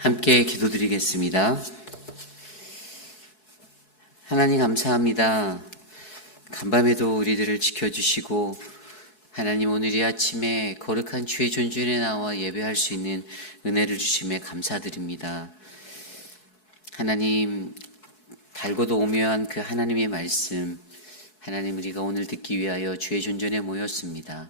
함께 기도드리겠습니다. 하나님 감사합니다. 간밤에도 우리들을 지켜주시고 하나님 오늘 이 아침에 거룩한 주의 존전에 나와 예배할 수 있는 은혜를 주심에 감사드립니다. 하나님 달고도 오묘한 그 하나님의 말씀, 하나님 우리가 오늘 듣기 위하여 주의 존전에 모였습니다.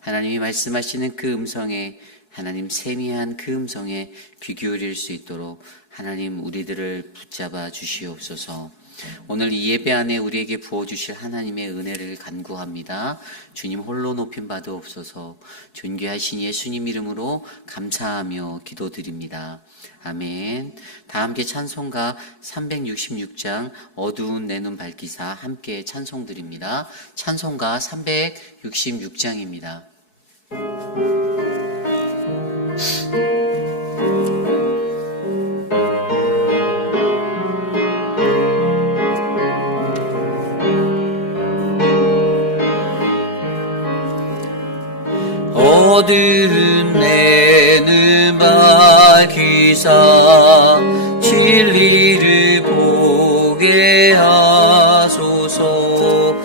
하나님이 말씀하시는 그 음성에, 하나님 세미한 그 음성에 귀 기울일 수 있도록 하나님 우리들을 붙잡아 주시옵소서. 오늘 이 예배 안에 우리에게 부어주실 하나님의 은혜를 간구합니다. 주님 홀로 높임 받으옵소서. 존귀하신 예수님 이름으로 감사하며 기도드립니다. 아멘. 다 함께 찬송가 366장 어두운 내 눈 밝히사 함께 찬송드립니다. 찬송가 366장입니다. 어두운 내 눈 밝히사 진리를 보게 하소서.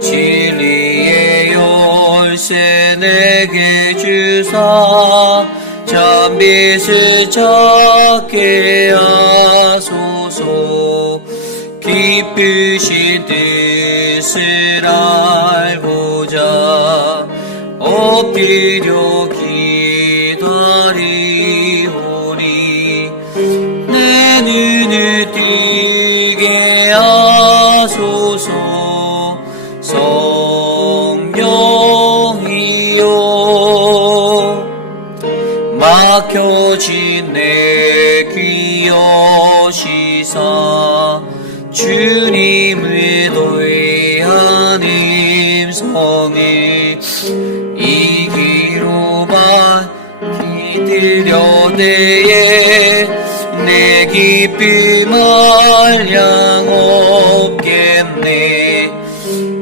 진리의 열쇠 내게 주사 잠빛을 찾게 하소서. 깊으신 뜻을 알고자 엎드려 기다리오니 내 눈을 뜨게 하소서. 성령이여 막혀진 내 귀 여시사 주님을 노래한 음성을 이기로만 기들려대에 내 기쁨을 양 없겠네.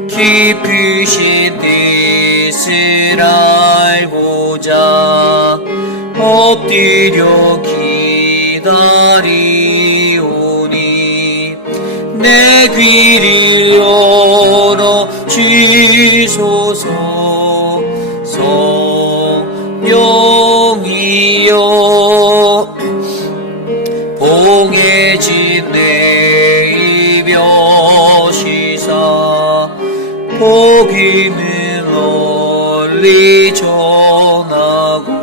깊으신 뜻을 알고자 엎드려 기다리오니 내 귀를 열어 주소서. 성령이여 봉해진 내 입 여시사 복음을 널리 전하고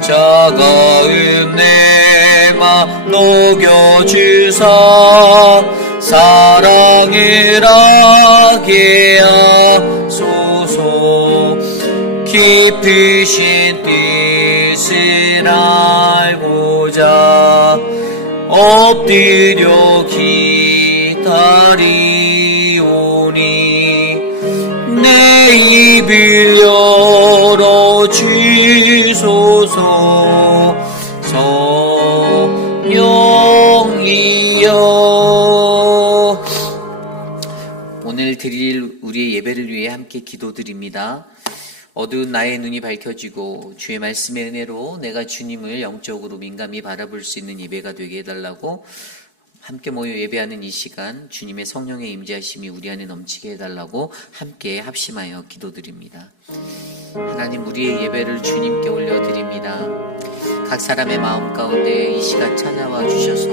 차가운 내 맘 녹여주사 사랑을 하게 하소서. 깊으신 뜻을 알고자 엎드려 기다리오니 내 입을 열어 주소서. 성령이여 오늘 드릴 우리의 예배를 위해 함께 기도드립니다. 어두운 나의 눈이 밝혀지고 주의 말씀의 은혜로 내가 주님을 영적으로 민감히 바라볼 수 있는 예배가 되게 해달라고 함께 모여 예배하는 이 시간 주님의 성령의 임재하심이 우리 안에 넘치게 해달라고 함께 합심하여 기도드립니다. 하나님 우리의 예배를 주님께 올려드립니다. 각 사람의 마음 가운데 이 시간 찾아와 주셔서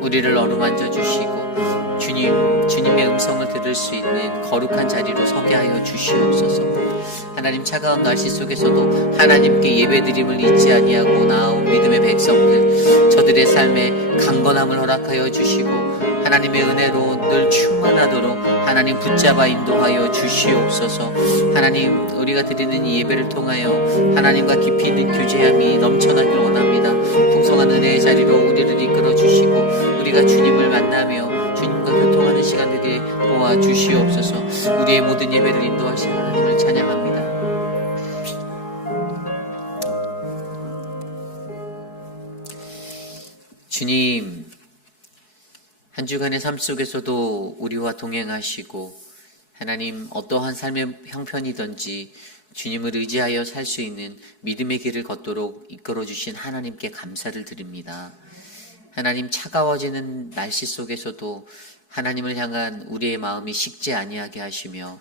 우리를 어루만져 주시고 주님의 음성을 들을 수 있는 거룩한 자리로 서게 하여 주시옵소서. 하나님 차가운 날씨 속에서도 하나님께 예배드림을 잊지 아니하고 나아온 믿음의 백성들, 저들의 삶에 강건함을 허락하여 주시고 하나님의 은혜로 늘 충만하도록 하나님 붙잡아 인도하여 주시옵소서. 하나님 우리가 드리는 이 예배를 통하여 하나님과 깊이 있는 교제함이 넘쳐나기를 원합니다. 풍성한 은혜의 자리로 우리를 이끌어 주시고 우리가 주님을 만나며 주님과 교통하는 시간 되게 도와주시옵소서. 우리의 모든 예배를 인도하시는 하나님을 찬양합니다. 주님, 한 주간의 삶 속에서도 우리와 동행하시고 하나님 어떠한 삶의 형편이든지 주님을 의지하여 살 수 있는 믿음의 길을 걷도록 이끌어 주신 하나님께 감사를 드립니다. 하나님, 차가워지는 날씨 속에서도 하나님을 향한 우리의 마음이 식지 아니하게 하시며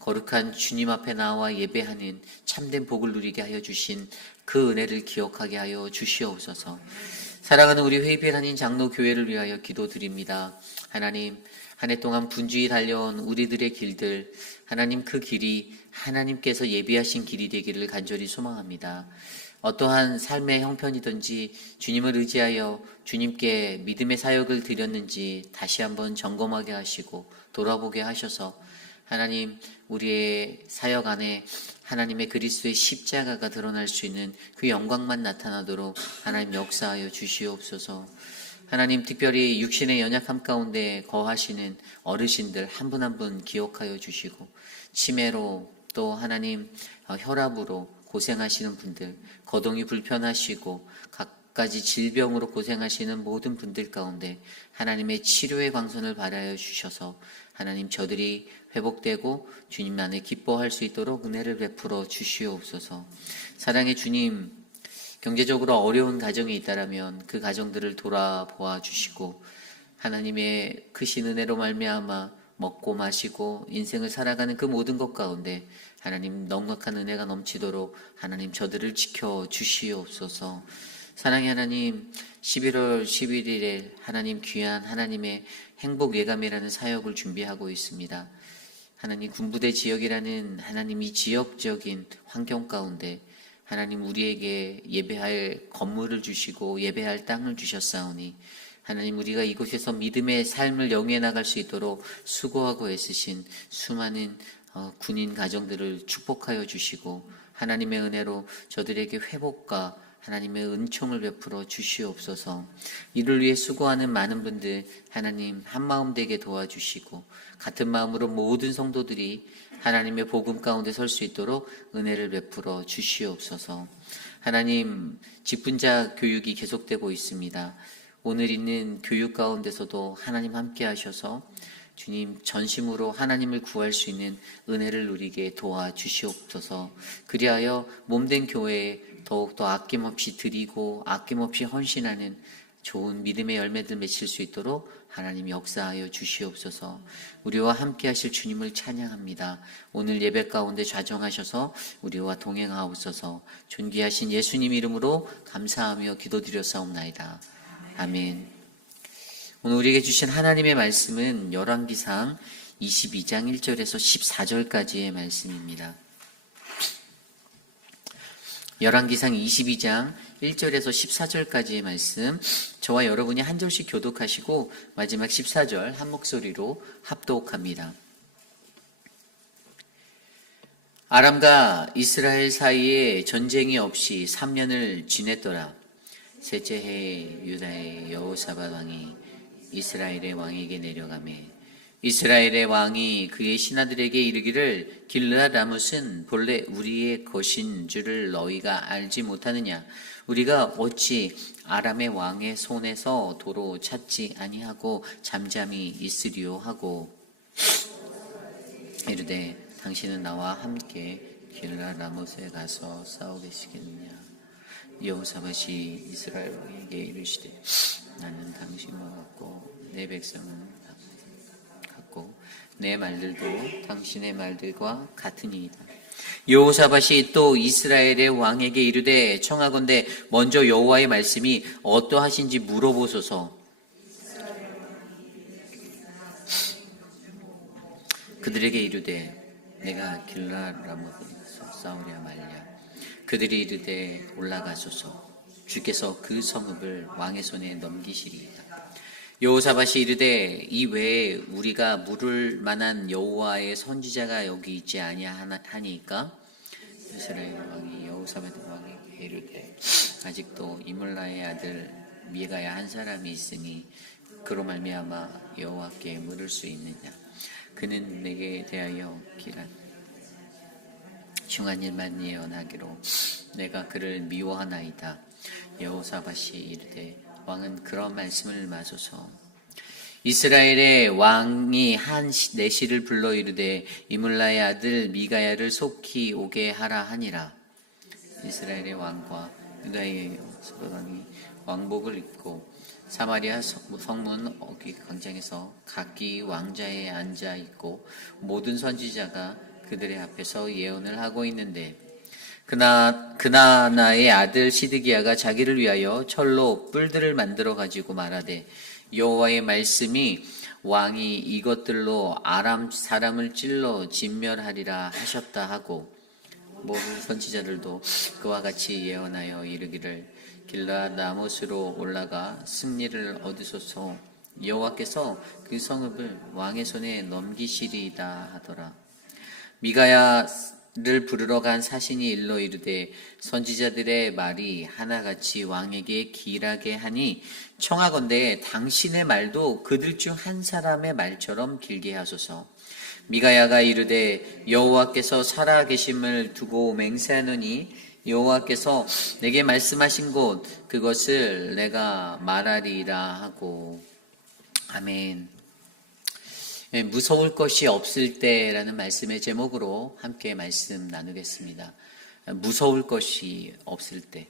거룩한 주님 앞에 나와 예배하는 참된 복을 누리게 하여 주신 그 은혜를 기억하게 하여 주시옵소서. 사랑하는 우리 회의필 장로교회를 위하여 기도드립니다. 하나님, 한 해 동안 분주히 달려온 우리들의 길들, 하나님, 그 길이 하나님께서 예비하신 길이 되기를 간절히 소망합니다. 어떠한 삶의 형편이든지 주님을 의지하여 주님께 믿음의 사역을 드렸는지 다시 한번 점검하게 하시고 돌아보게 하셔서 하나님, 우리의 사역 안에 하나님의 그리스도의 십자가가 드러날 수 있는 그 영광만 나타나도록 하나님 역사하여 주시옵소서. 하나님, 특별히 육신의 연약함 가운데 거하시는 어르신들 한 분 한 분 기억하여 주시고, 치매로 또 하나님 혈압으로 고생하시는 분들, 거동이 불편하시고 갖가지 질병으로 고생하시는 모든 분들 가운데 하나님의 치료의 광선을 발하여 주셔서 하나님, 저들이 회복되고 주님 안에 기뻐할 수 있도록 은혜를 베풀어 주시옵소서. 사랑의 주님, 경제적으로 어려운 가정이 있다라면 그 가정들을 돌아보아 주시고 하나님의 크신 은혜로 말미암아 먹고 마시고 인생을 살아가는 그 모든 것 가운데 하나님 넉넉한 은혜가 넘치도록 하나님 저들을 지켜 주시옵소서. 사랑의 하나님, 11월 11일에 하나님 귀한 하나님의 행복 예감이라는 사역을 준비하고 있습니다. 하나님, 군부대 지역이라는 하나님 이 지역적인 환경 가운데 하나님 우리에게 예배할 건물을 주시고 예배할 땅을 주셨사오니 하나님, 우리가 이곳에서 믿음의 삶을 영위해 나갈 수 있도록 수고하고 애쓰신 수많은 군인 가정들을 축복하여 주시고 하나님의 은혜로 저들에게 회복과 하나님의 은총을 베풀어 주시옵소서. 이를 위해 수고하는 많은 분들 하나님 한마음 되게 도와주시고 같은 마음으로 모든 성도들이 하나님의 복음 가운데 설 수 있도록 은혜를 베풀어 주시옵소서. 하나님, 직분자 교육이 계속되고 있습니다. 오늘 있는 교육 가운데서도 하나님 함께 하셔서 주님 전심으로 하나님을 구할 수 있는 은혜를 누리게 도와주시옵소서. 그리하여 몸된 교회에 더욱더 아낌없이 드리고 아낌없이 헌신하는 좋은 믿음의 열매들 맺힐 수 있도록 하나님 역사하여 주시옵소서. 우리와 함께 하실 주님을 찬양합니다. 오늘 예배 가운데 좌정하셔서 우리와 동행하옵소서. 존귀하신 예수님 이름으로 감사하며 기도드렸사옵나이다. 아멘. 오늘 우리에게 주신 하나님의 말씀은 열왕기상 22장 1절에서 14절까지의 말씀입니다. 열왕기상 22장 1절에서 14절까지의 말씀, 저와 여러분이 한 절씩 교독하시고 마지막 14절 한 목소리로 합독합니다. 아람과 이스라엘 사이에 전쟁이 없이 3년을 지냈더라. 셋째 해에 유다의 여호사밧 왕이 이스라엘의 왕에게 내려가매 이스라엘의 왕이 그의 신하들에게 이르기를 길르앗 라못은 본래 우리의 것인 줄을 너희가 알지 못하느냐? 우리가 어찌 아람의 왕의 손에서 도로 찾지 아니하고 잠잠히 있으리요 하고 이르되 당신은 나와 함께 길르앗 라못에 가서 싸우겠시겠느냐? 여호사밧이 이스라엘 왕에게 이르시되 나는 당신과 같고 내 백성은 같고 내 말들도 당신의 말들과 같으니이다. 여호사밧이 또 이스라엘의 왕에게 이르되 청하건대 먼저 여호와의 말씀이 어떠하신지 물어보소서. 그들에게 이르되 내가 길르앗 라못에서 싸우랴 말랴. 그들이 이르되 올라가소서. 주께서 그 성읍을 왕의 손에 넘기시리이다. 여호사밧이 이르되 이 외에 우리가 물을 만한 여호와의 선지자가 여기 있지 아니하니까? 이스라엘 왕이 여호사밧 왕에게 이르되 아직도 이물라의 아들 미가야 한 사람이 있으니 그로 말미암아 여호와께 물을 수 있느냐? 그는 내게 대하여 기란 중한 일만 예언하기로 내가 그를 미워하나이다. 여호사밧이 이르되 왕은 그런 말씀을 마소서. 이스라엘의 왕이 한 내시를 불러 이르되 이물라의 아들 미가야를 속히 오게 하라 하니라. 이스라엘의 왕과 유다의 왕이 왕복을 입고 사마리아 성문 어귀 광장에서 각기 왕자에 앉아 있고 모든 선지자가 그들의 앞에서 예언을 하고 있는데 그나나의 아들 시드기야가 자기를 위하여 철로 뿔들을 만들어 가지고 말하되 여호와의 말씀이 왕이 이것들로 아람 사람을 찔러 진멸하리라 하셨다 하고 모든 선지자들도 그와 같이 예언하여 이르기를 길라 나못으로 올라가 승리를 얻으소서 여호와께서 그 성읍을 왕의 손에 넘기시리이다 하더라. 미가야를 부르러 간 사신이 일러 이르되 선지자들의 말이 하나같이 왕에게 길하게 하니 청하건대 당신의 말도 그들 중 한 사람의 말처럼 길게 하소서. 미가야가 이르되 여호와께서 살아 계심을 두고 맹세하노니 여호와께서 내게 말씀하신 곳 그것을 내가 말하리라 하고. 아멘. 무서울 것이 없을 때라는 말씀의 제목으로 함께 말씀 나누겠습니다. 무서울 것이 없을 때.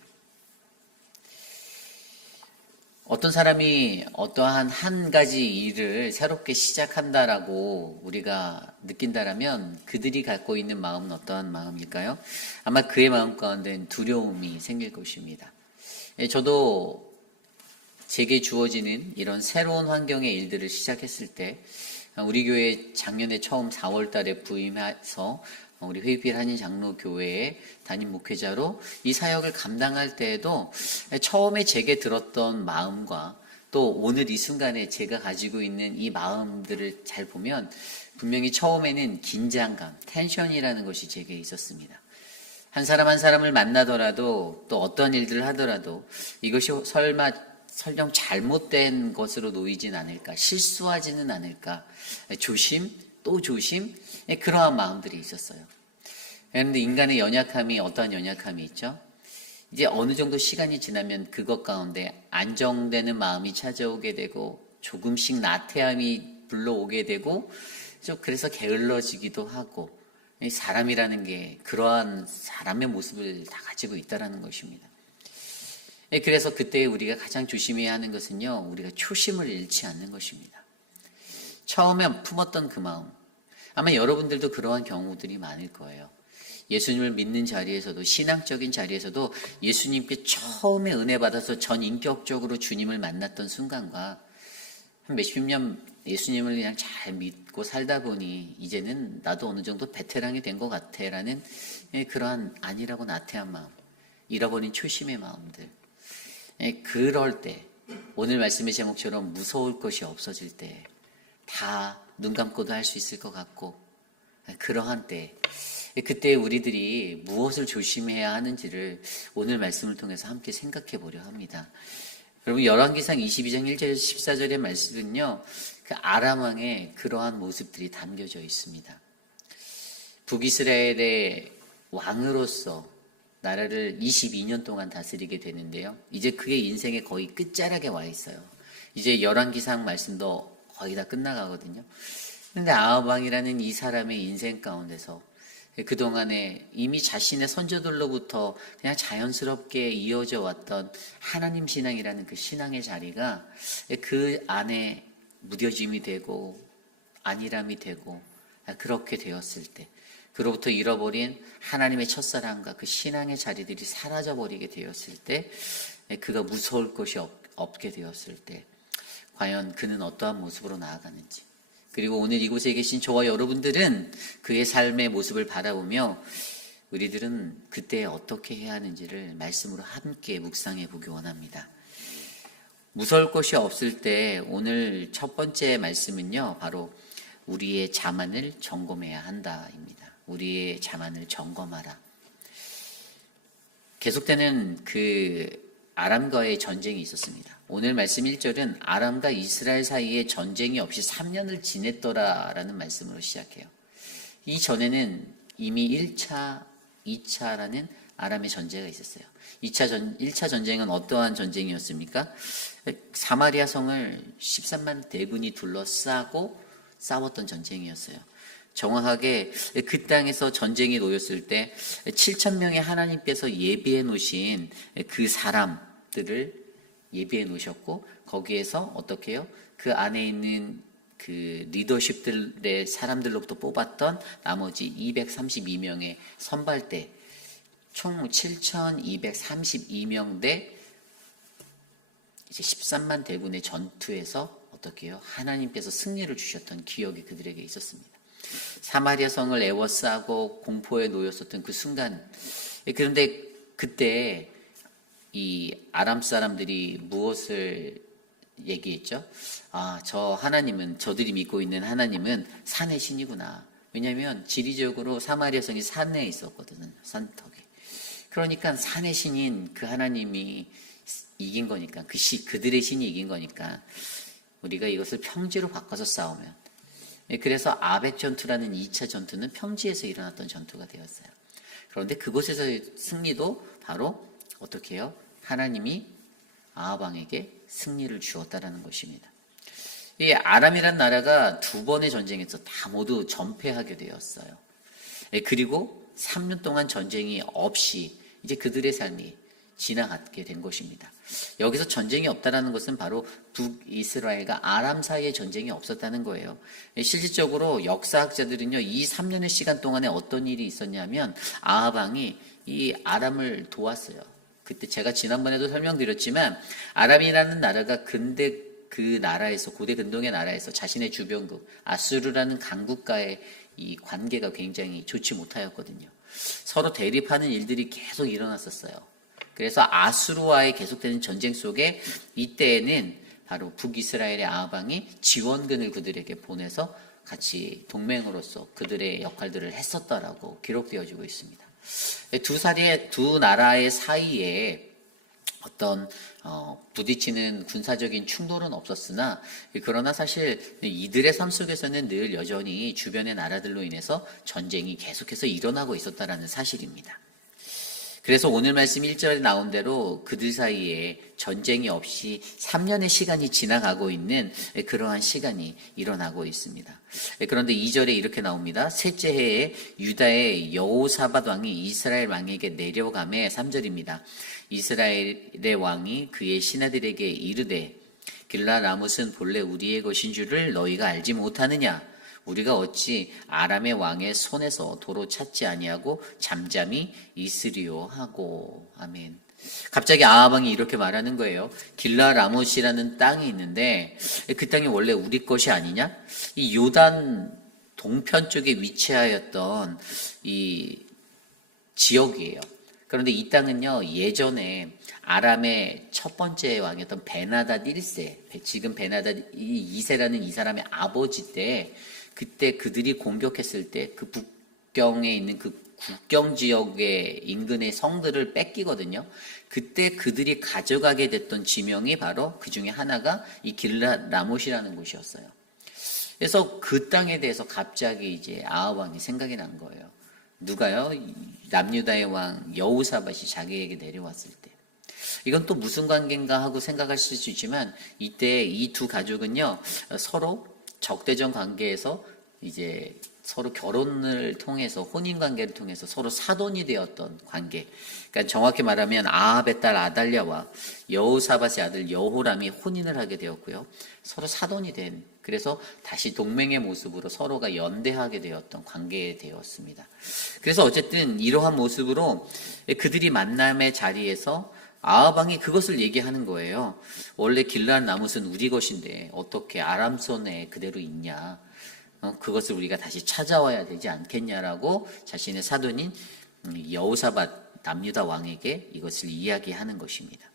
어떤 사람이 어떠한 한 가지 일을 새롭게 시작한다라고 우리가 느낀다라면 그들이 갖고 있는 마음은 어떠한 마음일까요? 아마 그의 마음 가운데는 두려움이 생길 것입니다. 저도 제게 주어지는 이런 새로운 환경의 일들을 시작했을 때 우리 교회 작년에 처음 4월 달에 부임해서 우리 회의필 한인 장로교회의 담임 목회자로 이 사역을 감당할 때에도 처음에 제게 들었던 마음과 또 오늘 이 순간에 제가 가지고 있는 이 마음들을 잘 보면 분명히 처음에는 긴장감, 텐션이라는 것이 제게 있었습니다. 한 사람 한 사람을 만나더라도 또 어떤 일들을 하더라도 이것이 설령 잘못된 것으로 놓이진 않을까, 실수하지는 않을까, 조심 또 조심, 그러한 마음들이 있었어요. 그런데 인간의 연약함이 어떠한 연약함이 있죠? 이제 어느 정도 시간이 지나면 그것 가운데 안정되는 마음이 찾아오게 되고 조금씩 나태함이 불러오게 되고 그래서 게을러지기도 하고 사람이라는 게 그러한 사람의 모습을 다 가지고 있다는 것입니다. 그래서 그때 우리가 가장 조심해야 하는 것은요, 우리가 초심을 잃지 않는 것입니다. 처음에 품었던 그 마음, 아마 여러분들도 그러한 경우들이 많을 거예요. 예수님을 믿는 자리에서도, 신앙적인 자리에서도 예수님께 처음에 은혜 받아서 전인격적으로 주님을 만났던 순간과 한 몇십 년 예수님을 그냥 잘 믿고 살다 보니 이제는 나도 어느 정도 베테랑이 된 것 같아라는 그러한 안일하고 나태한 마음, 잃어버린 초심의 마음들. 그럴 때, 오늘 말씀의 제목처럼 무서울 것이 없어질 때, 다 눈 감고도 할 수 있을 것 같고, 그러한 때, 그때 우리들이 무엇을 조심해야 하는지를 오늘 말씀을 통해서 함께 생각해 보려 합니다. 여러분, 열왕기상 22장 1절에서 14절의 말씀은요, 그 아람 왕의 그러한 모습들이 담겨져 있습니다. 북이스라엘의 왕으로서 나라를 22년 동안 다스리게 되는데요. 이제 그의 인생의 거의 끝자락에 와 있어요. 이제 열왕기상 말씀도 거의 다 끝나가거든요. 그런데 아합 왕이라는 이 사람의 인생 가운데서 그동안에 이미 자신의 선조들로부터 그냥 자연스럽게 이어져 왔던 하나님 신앙이라는 그 신앙의 자리가 그 안에 무뎌짐이 되고 안일함이 되고 그렇게 되었을 때, 그로부터 잃어버린 하나님의 첫사랑과 그 신앙의 자리들이 사라져버리게 되었을 때, 그가 무서울 것이 없게 되었을 때 과연 그는 어떠한 모습으로 나아가는지, 그리고 오늘 이곳에 계신 저와 여러분들은 그의 삶의 모습을 바라보며 우리들은 그때 어떻게 해야 하는지를 말씀으로 함께 묵상해 보기 원합니다. 무서울 것이 없을 때 오늘 첫 번째 말씀은요, 바로 우리의 자만을 점검해야 한다입니다. 우리의 자만을 점검하라. 계속되는 그 아람과의 전쟁이 있었습니다. 오늘 말씀 1절은 아람과 이스라엘 사이에 전쟁이 없이 3년을 지냈더라라는 말씀으로 시작해요. 이 전에는 이미 1차, 2차라는 아람의 전제가 있었어요. 1차 전쟁은 어떠한 전쟁이었습니까? 사마리아 성을 13만 대군이 둘러싸고 싸웠던 전쟁이었어요. 정확하게 그 땅에서 전쟁이 놓였을 때 7천 명의 하나님께서 예비해 놓으신 그 사람들을 예비해 놓으셨고, 거기에서 어떻게 해요? 그 안에 있는 그 리더십들의 사람들로부터 뽑았던 나머지 232명의 선발대, 총 7,232명 대 이제 13만 대군의 전투에서 어떻게 해요? 하나님께서 승리를 주셨던 기억이 그들에게 있었습니다. 사마리아 성을 에워싸고 공포에 놓였었던 그 순간, 그런데 그때 이 아람 사람들이 무엇을 얘기했죠? 저 하나님은, 저들이 믿고 있는 하나님은 산의 신이구나. 왜냐하면 지리적으로 사마리아 성이 산에 있었거든요. 산턱에. 그러니까 산의 신인 그 하나님이 이긴 거니까, 그들의 신이 이긴 거니까 우리가 이것을 평지로 바꿔서 싸우면, 그래서 아벡 전투라는 2차 전투는 평지에서 일어났던 전투가 되었어요. 그런데 그곳에서의 승리도 바로 어떻게 해요? 하나님이 아합 왕에게 승리를 주었다라는 것입니다. 이 아람이란 나라가 2번의 전쟁에서 다 모두 전패하게 되었어요. 그리고 3년 동안 전쟁이 없이 이제 그들의 삶이 지나가게 된 것입니다. 여기서 전쟁이 없다라는 것은 바로 북이스라엘과 아람 사이에 전쟁이 없었다는 거예요. 실질적으로 역사학자들은요, 이 3년의 시간 동안에 어떤 일이 있었냐면 아합 왕이 이 아람을 도왔어요. 그때 제가 지난번에도 설명드렸지만 아람이라는 나라가 근대 그 나라에서, 고대 근동의 나라에서 자신의 주변국 아수르라는 강국과의 이 관계가 굉장히 좋지 못하였거든요. 서로 대립하는 일들이 계속 일어났었어요. 그래서 아수르와의 계속되는 전쟁 속에 이때에는 바로 북이스라엘의 아합 왕이 지원군을 그들에게 보내서 같이 동맹으로서 그들의 역할들을 했었다라고 기록되어지고 있습니다. 두 나라의 사이에 어떤 부딪히는 군사적인 충돌은 없었으나, 그러나 사실 이들의 삶 속에서는 늘 여전히 주변의 나라들로 인해서 전쟁이 계속해서 일어나고 있었다라는 사실입니다. 그래서 오늘 말씀 1절에 나온 대로 그들 사이에 전쟁이 없이 3년의 시간이 지나가고 있는 그러한 시간이 일어나고 있습니다. 그런데 2절에 이렇게 나옵니다. 셋째 해에 유다의 여호사밧 왕이 이스라엘 왕에게 내려가매, 3절입니다. 이스라엘의 왕이 그의 신하들에게 이르되 길라 라못은 본래 우리의 것인 줄을 너희가 알지 못하느냐? 우리가 어찌 아람의 왕의 손에서 도로 찾지 아니하고 잠잠히 있으리요 하고. 아멘. 갑자기 아합 왕이 이렇게 말하는 거예요. 길라 라못이라는 땅이 있는데 그 땅이 원래 우리 것이 아니냐? 이 요단 동편 쪽에 위치하였던 이 지역이에요. 그런데 이 땅은요, 예전에 아람의 첫 번째 왕이었던 베나닷 1세, 지금 베나닷 2세라는 이 사람의 아버지 때, 그때 그들이 공격했을 때 그 북경에 있는 그 국경 지역의 인근의 성들을 뺏기거든요. 그때 그들이 가져가게 됐던 지명이 바로 그 중에 하나가 이 길랏 라못이라는 곳이었어요. 그래서 그 땅에 대해서 갑자기 이제 아합 왕이 생각이 난 거예요. 누가요? 남유다의 왕 여호사밧이 자기에게 내려왔을 때. 이건 또 무슨 관계인가 하고 생각하실 수 있지만, 이때 이 두 가족은요, 서로 적대적 관계에서 이제 서로 결혼을 통해서, 혼인 관계를 통해서 서로 사돈이 되었던 관계. 그러니까 정확히 말하면 아합의 딸 아달랴와 여호사밧의 아들 여호람이 혼인을 하게 되었고요. 서로 사돈이 된, 그래서 다시 동맹의 모습으로 서로가 연대하게 되었던 관계에 되었습니다. 그래서 어쨌든 이러한 모습으로 그들이 만남의 자리에서 아합 왕이 그것을 얘기하는 거예요. 원래 길랏 라못은 우리 것인데 어떻게 아람 손에 그대로 있냐? 그것을 우리가 다시 찾아와야 되지 않겠냐라고 자신의 사돈인 여호사밧 남유다 왕에게 이것을 이야기하는 것입니다.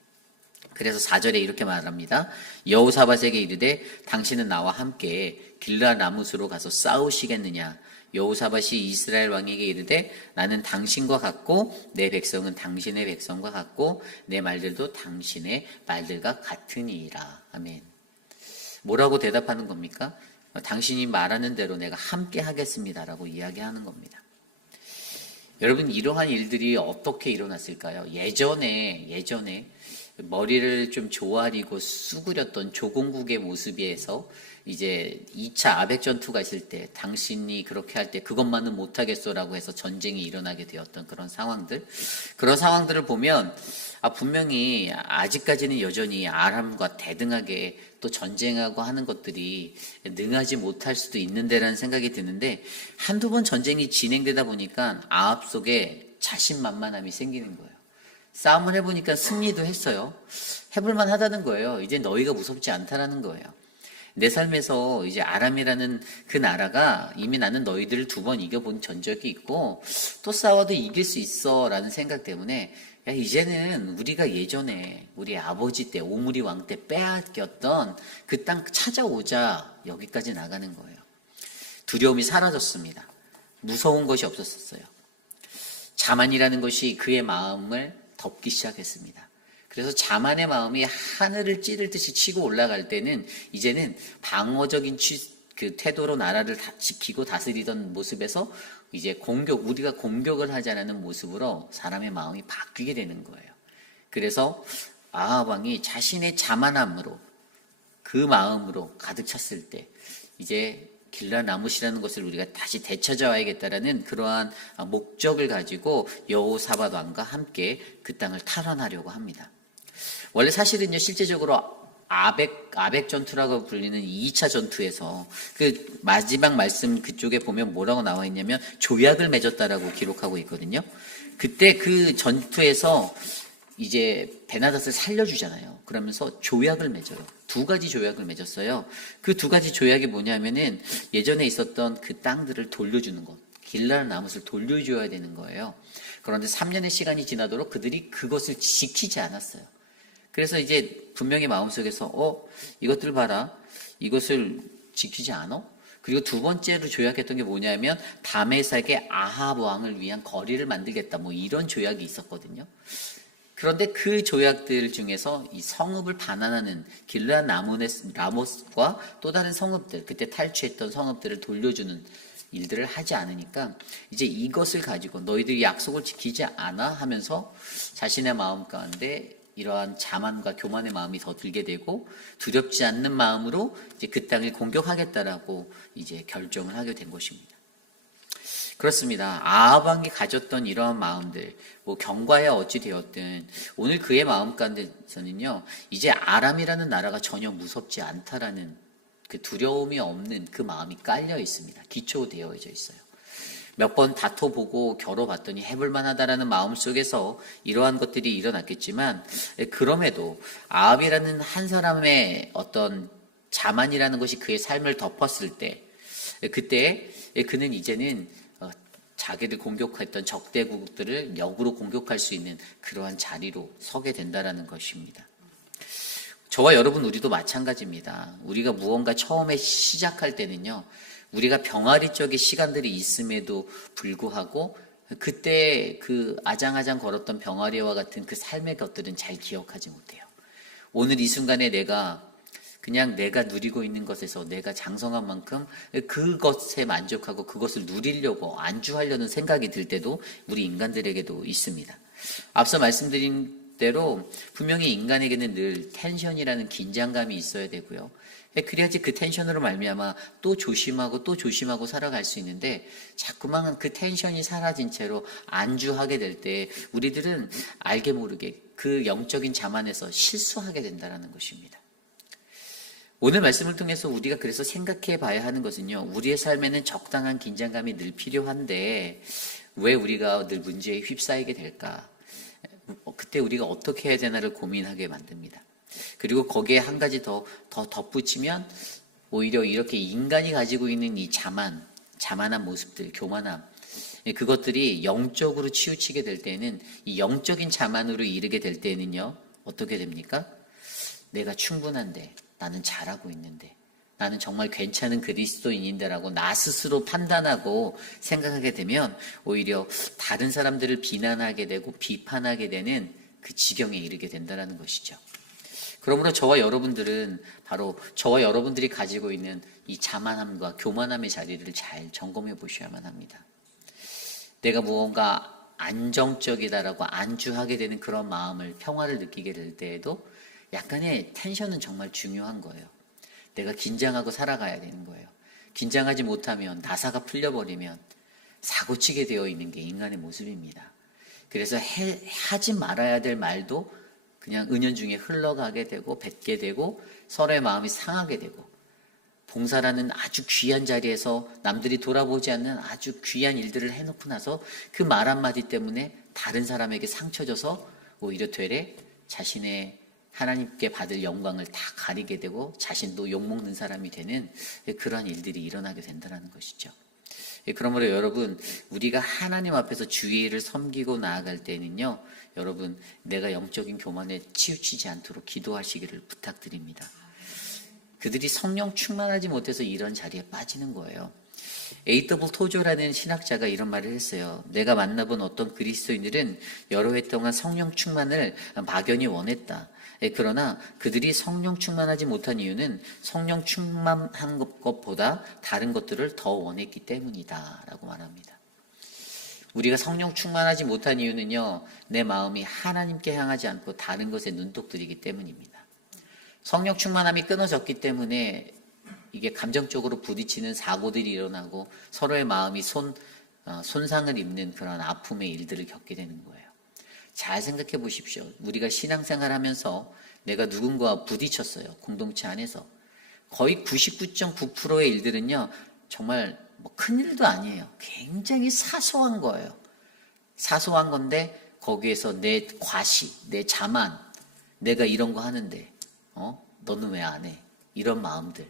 그래서 4절에 이렇게 말합니다. 여호사밧에게 이르되 당신은 나와 함께 길랏 라못으로 가서 싸우시겠느냐? 여호사밧이 이스라엘 왕에게 이르되 나는 당신과 같고 내 백성은 당신의 백성과 같고 내 말들도 당신의 말들과 같으니이다. 아멘. 뭐라고 대답하는 겁니까? 당신이 말하는 대로 내가 함께 하겠습니다라고 이야기하는 겁니다. 여러분, 이러한 일들이 어떻게 일어났을까요? 예전에 머리를 좀 조아리고 수그렸던 조공국의 모습에서 이제 2차 아벡 전투가 있을 때 당신이 그렇게 할 때 그것만은 못하겠소라고 해서 전쟁이 일어나게 되었던 그런 상황들을 보면 분명히 아직까지는 여전히 아람과 대등하게 또 전쟁하고 하는 것들이 능하지 못할 수도 있는데라는 생각이 드는데, 한두 번 전쟁이 진행되다 보니까 아합 속에 자신만만함이 생기는 거예요. 싸움을 해보니까 승리도 했어요. 해볼만 하다는 거예요. 이제 너희가 무섭지 않다라는 거예요. 내 삶에서 이제 아람이라는 그 나라가 이미 나는 너희들을 2번 이겨본 전적이 있고 또 싸워도 이길 수 있어 라는 생각 때문에, 야, 이제는 우리가 예전에 우리 아버지 때 오므리 왕 때 빼앗겼던 그 땅 찾아오자, 여기까지 나가는 거예요. 두려움이 사라졌습니다. 무서운 것이 없었어요. 자만이라는 것이 그의 마음을 덮기 시작했습니다. 그래서 자만의 마음이 하늘을 찌를 듯이 치고 올라갈 때는 이제는 방어적인 그 태도로 나라를 지키고 다스리던 모습에서 이제 우리가 공격을 하자는 모습으로 사람의 마음이 바뀌게 되는 거예요. 그래서 아합 왕이 자신의 자만함으로 그 마음으로 가득 찼을 때 이제 길라 나뭇이라는 것을 우리가 다시 되찾아와야겠다라는 그러한 목적을 가지고 여호사밧 왕과 함께 그 땅을 탈환하려고 합니다. 원래 사실은요, 실제적으로 아벡 전투라고 불리는 2차 전투에서 그 마지막 말씀 그쪽에 보면 뭐라고 나와 있냐면 조약을 맺었다라고 기록하고 있거든요. 그때 그 전투에서 이제 베나닷을 살려주잖아요. 그러면서 조약을 맺어요. 2가지 조약을 맺었어요. 그 2가지 조약이 뭐냐면은 예전에 있었던 그 땅들을 돌려주는 것, 길랄 나뭇을 돌려줘야 되는 거예요. 그런데 3년의 시간이 지나도록 그들이 그것을 지키지 않았어요. 그래서 이제 분명히 마음속에서 이것들 봐라, 이것을 지키지 않아? 그리고 2번째로 조약했던 게 뭐냐면 다메섹의 아합 왕을 위한 거리를 만들겠다, 뭐 이런 조약이 있었거든요. 그런데 그 조약들 중에서 이 성읍을 반환하는 길르앗 라모스과 또 다른 성읍들, 그때 탈취했던 성읍들을 돌려주는 일들을 하지 않으니까 이제 이것을 가지고 너희들이 약속을 지키지 않아 하면서 자신의 마음 가운데 이러한 자만과 교만의 마음이 더 들게 되고 두렵지 않는 마음으로 이제 그 땅을 공격하겠다라고 이제 결정을 하게 된 것입니다. 그렇습니다. 아합 왕이 가졌던 이러한 마음들, 뭐 경과야 어찌 되었든 오늘 그의 마음 가운데서는요, 이제 아람이라는 나라가 전혀 무섭지 않다라는 그 두려움이 없는 그 마음이 깔려 있습니다. 기초되어져 있어요. 몇 번 다퉈보고 겨뤄봤더니 해볼만 하다라는 마음 속에서 이러한 것들이 일어났겠지만, 그럼에도 아합이라는 한 사람의 어떤 자만이라는 것이 그의 삶을 덮었을 때, 그때 그는 이제는 자기를 공격했던 적대국들을 역으로 공격할 수 있는 그러한 자리로 서게 된다라는 것입니다. 저와 여러분, 우리도 마찬가지입니다. 우리가 무언가 처음에 시작할 때는요, 우리가 병아리 쪽의 시간들이 있음에도 불구하고 그때 그 아장아장 걸었던 병아리와 같은 그 삶의 것들은 잘 기억하지 못해요. 오늘 이 순간에 그냥 내가 누리고 있는 것에서 내가 장성한 만큼 그것에 만족하고 그것을 누리려고 안주하려는 생각이 들 때도 우리 인간들에게도 있습니다. 앞서 말씀드린 대로 분명히 인간에게는 늘 텐션이라는 긴장감이 있어야 되고요. 그래야지 그 텐션으로 말미암아 또 조심하고 살아갈 수 있는데, 자꾸만 그 텐션이 사라진 채로 안주하게 될 때 우리들은 알게 모르게 그 영적인 자만에서 실수하게 된다는 것입니다. 오늘 말씀을 통해서 우리가 그래서 생각해 봐야 하는 것은요, 우리의 삶에는 적당한 긴장감이 늘 필요한데 왜 우리가 늘 문제에 휩싸이게 될까? 그때 우리가 어떻게 해야 되나를 고민하게 만듭니다. 그리고 거기에 한 가지 더 덧붙이면 오히려 이렇게 인간이 가지고 있는 이 자만한 모습들, 교만함, 그것들이 영적으로 치우치게 될 때는, 이 영적인 자만으로 이르게 될 때는요, 어떻게 됩니까? 내가 충분한데, 나는 잘하고 있는데, 나는 정말 괜찮은 그리스도인인데라고 나 스스로 판단하고 생각하게 되면 오히려 다른 사람들을 비난하게 되고 비판하게 되는 그 지경에 이르게 된다는 것이죠. 그러므로 저와 여러분들은 바로 저와 여러분들이 가지고 있는 이 자만함과 교만함의 자리를 잘 점검해 보셔야만 합니다. 내가 무언가 안정적이다라고 안주하게 되는 그런 마음을, 평화를 느끼게 될 때에도 약간의 텐션은 정말 중요한 거예요. 내가 긴장하고 살아가야 되는 거예요. 긴장하지 못하면, 나사가 풀려버리면 사고치게 되어 있는 게 인간의 모습입니다. 그래서 하지 말아야 될 말도 그냥 은연중에 흘러가게 되고 뱉게 되고 서로의 마음이 상하게 되고, 봉사라는 아주 귀한 자리에서 남들이 돌아보지 않는 아주 귀한 일들을 해놓고 나서 그 말 한마디 때문에 다른 사람에게 상처 줘서 오히려 되레 자신의 하나님께 받을 영광을 다 가리게 되고 자신도 욕먹는 사람이 되는 그러한 일들이 일어나게 된다는 것이죠. 그러므로 여러분, 우리가 하나님 앞에서 주의를 섬기고 나아갈 때는요, 여러분, 내가 영적인 교만에 치우치지 않도록 기도하시기를 부탁드립니다. 그들이 성령 충만하지 못해서 이런 자리에 빠지는 거예요. A.W. 토조라는 신학자가 이런 말을 했어요. 내가 만나본 어떤 그리스도인들은 여러 해 동안 성령 충만을 막연히 원했다. 그러나 그들이 성령 충만하지 못한 이유는 성령 충만한 것보다 다른 것들을 더 원했기 때문이다 라고 말합니다. 우리가 성령 충만하지 못한 이유는요, 내 마음이 하나님께 향하지 않고 다른 것에 눈독들이기 때문입니다. 성령 충만함이 끊어졌기 때문에 이게 감정적으로 부딪히는 사고들이 일어나고 서로의 마음이 손상을 입는 그런 아픔의 일들을 겪게 되는 거예요. 잘 생각해 보십시오. 우리가 신앙생활 하면서 내가 누군가와 부딪혔어요. 공동체 안에서. 거의 99.9%의 일들은요, 정말 뭐 큰일도 아니에요. 굉장히 사소한 거예요. 사소한 건데 거기에서 내 과시, 내 자만, 내가 이런 거 하는데 너는 왜 안 해? 이런 마음들,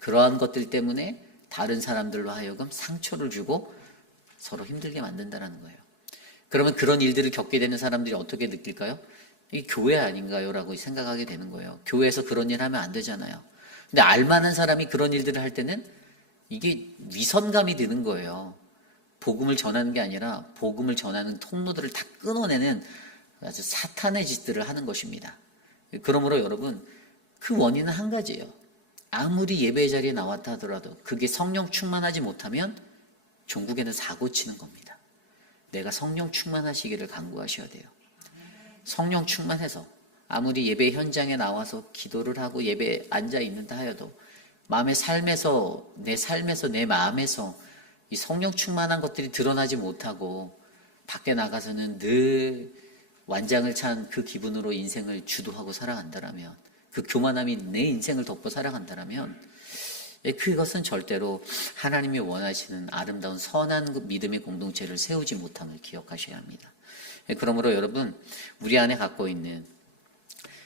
그러한 것들 때문에 다른 사람들로 하여금 상처를 주고 서로 힘들게 만든다는 거예요. 그러면 그런 일들을 겪게 되는 사람들이 어떻게 느낄까요? 이 교회 아닌가요? 라고 생각하게 되는 거예요. 교회에서 그런 일 하면 안 되잖아요. 근데 알만한 사람이 그런 일들을 할 때는 이게 위선감이 드는 거예요. 복음을 전하는 게 아니라 복음을 전하는 통로들을 다 끊어내는 아주 사탄의 짓들을 하는 것입니다. 그러므로 여러분, 그 원인은 한 가지예요. 아무리 예배 자리에 나왔다 하더라도 그게 성령 충만하지 못하면 종국에는 사고 치는 겁니다. 내가 성령 충만하시기를 간구하셔야 돼요. 성령 충만해서 아무리 예배 현장에 나와서 기도를 하고 예배에 앉아 있는다 하여도 마음의 삶에서, 내 마음에서 이 성령 충만한 것들이 드러나지 못하고 밖에 나가서는 늘 완장을 찬 그 기분으로 인생을 주도하고 살아간다라면, 그 교만함이 내 인생을 덮고 살아간다라면 그것은 절대로 하나님이 원하시는 아름다운 선한 믿음의 공동체를 세우지 못함을 기억하셔야 합니다. 그러므로 여러분, 우리 안에 갖고 있는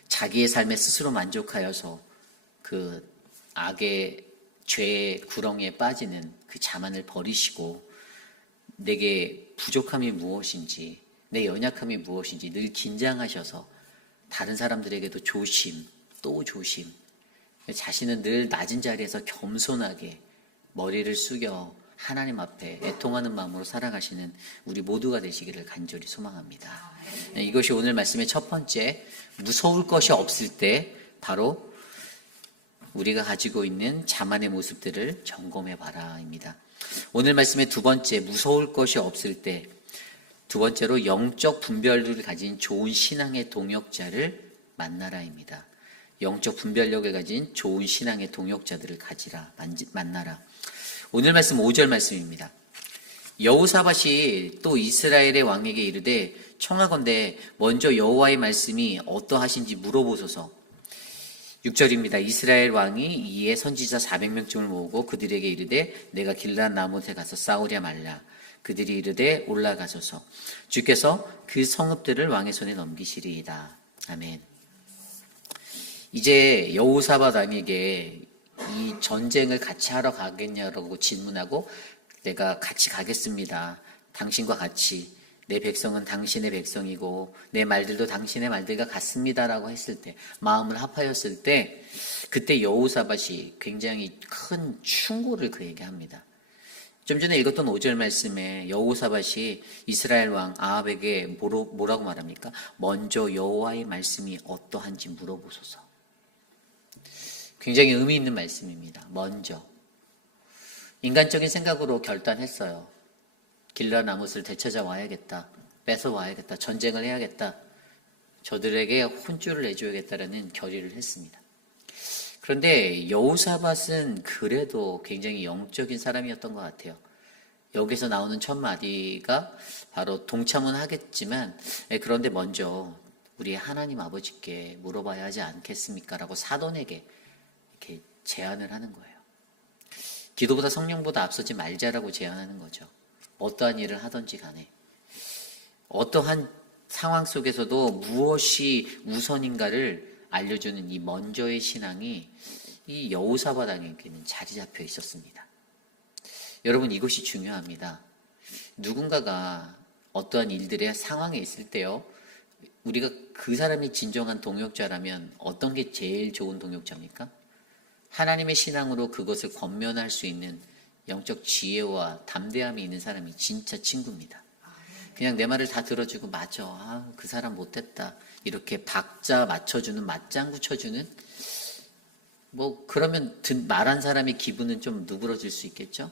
자기의 삶에 스스로 만족하여서 그 악의 죄의 구렁이에 빠지는 그 자만을 버리시고, 내게 부족함이 무엇인지, 내 연약함이 무엇인지 늘 긴장하셔서 다른 사람들에게도 조심, 또 조심, 자신은 늘 낮은 자리에서 겸손하게 머리를 숙여 하나님 앞에 애통하는 마음으로 살아가시는 우리 모두가 되시기를 간절히 소망합니다. 이것이 오늘 말씀의 첫 번째, 무서울 것이 없을 때 바로 우리가 가지고 있는 자만의 모습들을 점검해 봐라입니다. 오늘 말씀의 두 번째, 무서울 것이 없을 때, 두 번째로 영적 분별력을 가진 좋은 신앙의 동역자를 만나라입니다. 영적 분별력을 가진 좋은 신앙의 동역자들을 만나라. 오늘 말씀 5절 말씀입니다. 여호사밧이 또 이스라엘의 왕에게 이르되 청하건대 먼저 여호와의 말씀이 어떠하신지 물어보소서. 6절입니다. 이스라엘 왕이 이에 선지자 400명쯤을 모으고 그들에게 이르되 내가 길르앗 라못에 가서 싸우랴 말라. 그들이 이르되 올라가소서. 주께서 그 성읍들을 왕의 손에 넘기시리이다. 아멘. 이제 여호사밧 왕에게 이 전쟁을 같이 하러 가겠냐라고 질문하고, 내가 같이 가겠습니다. 당신과 같이. 내 백성은 당신의 백성이고 내 말들도 당신의 말들과 같습니다라고 했을 때, 마음을 합하였을 때, 그때 여호사밧이 굉장히 큰 충고를 그에게 합니다. 좀 전에 읽었던 5절 말씀에 여호사밧이 이스라엘 왕 아합에게 뭐라고 말합니까? 먼저 여호와의 말씀이 어떠한지 물어보소서. 굉장히 의미 있는 말씀입니다. 먼저. 인간적인 생각으로 결단했어요. 길라나못을 되찾아 와야겠다. 뺏어 와야겠다. 전쟁을 해야겠다. 저들에게 혼쭐을 내줘야겠다라는 결의를 했습니다. 그런데 여호사밧은 그래도 굉장히 영적인 사람이었던 것 같아요. 여기서 나오는 첫 마디가 바로 동참은 하겠지만 그런데 먼저 우리 하나님 아버지께 물어봐야 하지 않겠습니까? 라고 사돈에게 이렇게 제안을 하는 거예요. 기도보다 성령보다 앞서지 말자라고 제안하는 거죠. 어떠한 일을 하든지 간에 어떠한 상황 속에서도 무엇이 우선인가를 알려주는 이 먼저의 신앙이 이 여호사밧에게는 자리 잡혀 있었습니다. 여러분, 이것이 중요합니다. 누군가가 어떠한 일들의 상황에 있을 때요, 우리가 그 사람이 진정한 동역자라면 어떤 게 제일 좋은 동역자입니까? 하나님의 신앙으로 그것을 권면할 수 있는 영적 지혜와 담대함이 있는 사람이 진짜 친구입니다. 그냥 내 말을 다 들어주고 맞아, 그 사람 못됐다, 이렇게 박자 맞춰주는, 맞장구 쳐주는, 그러면 말한 사람의 기분은 좀 누그러질 수 있겠죠?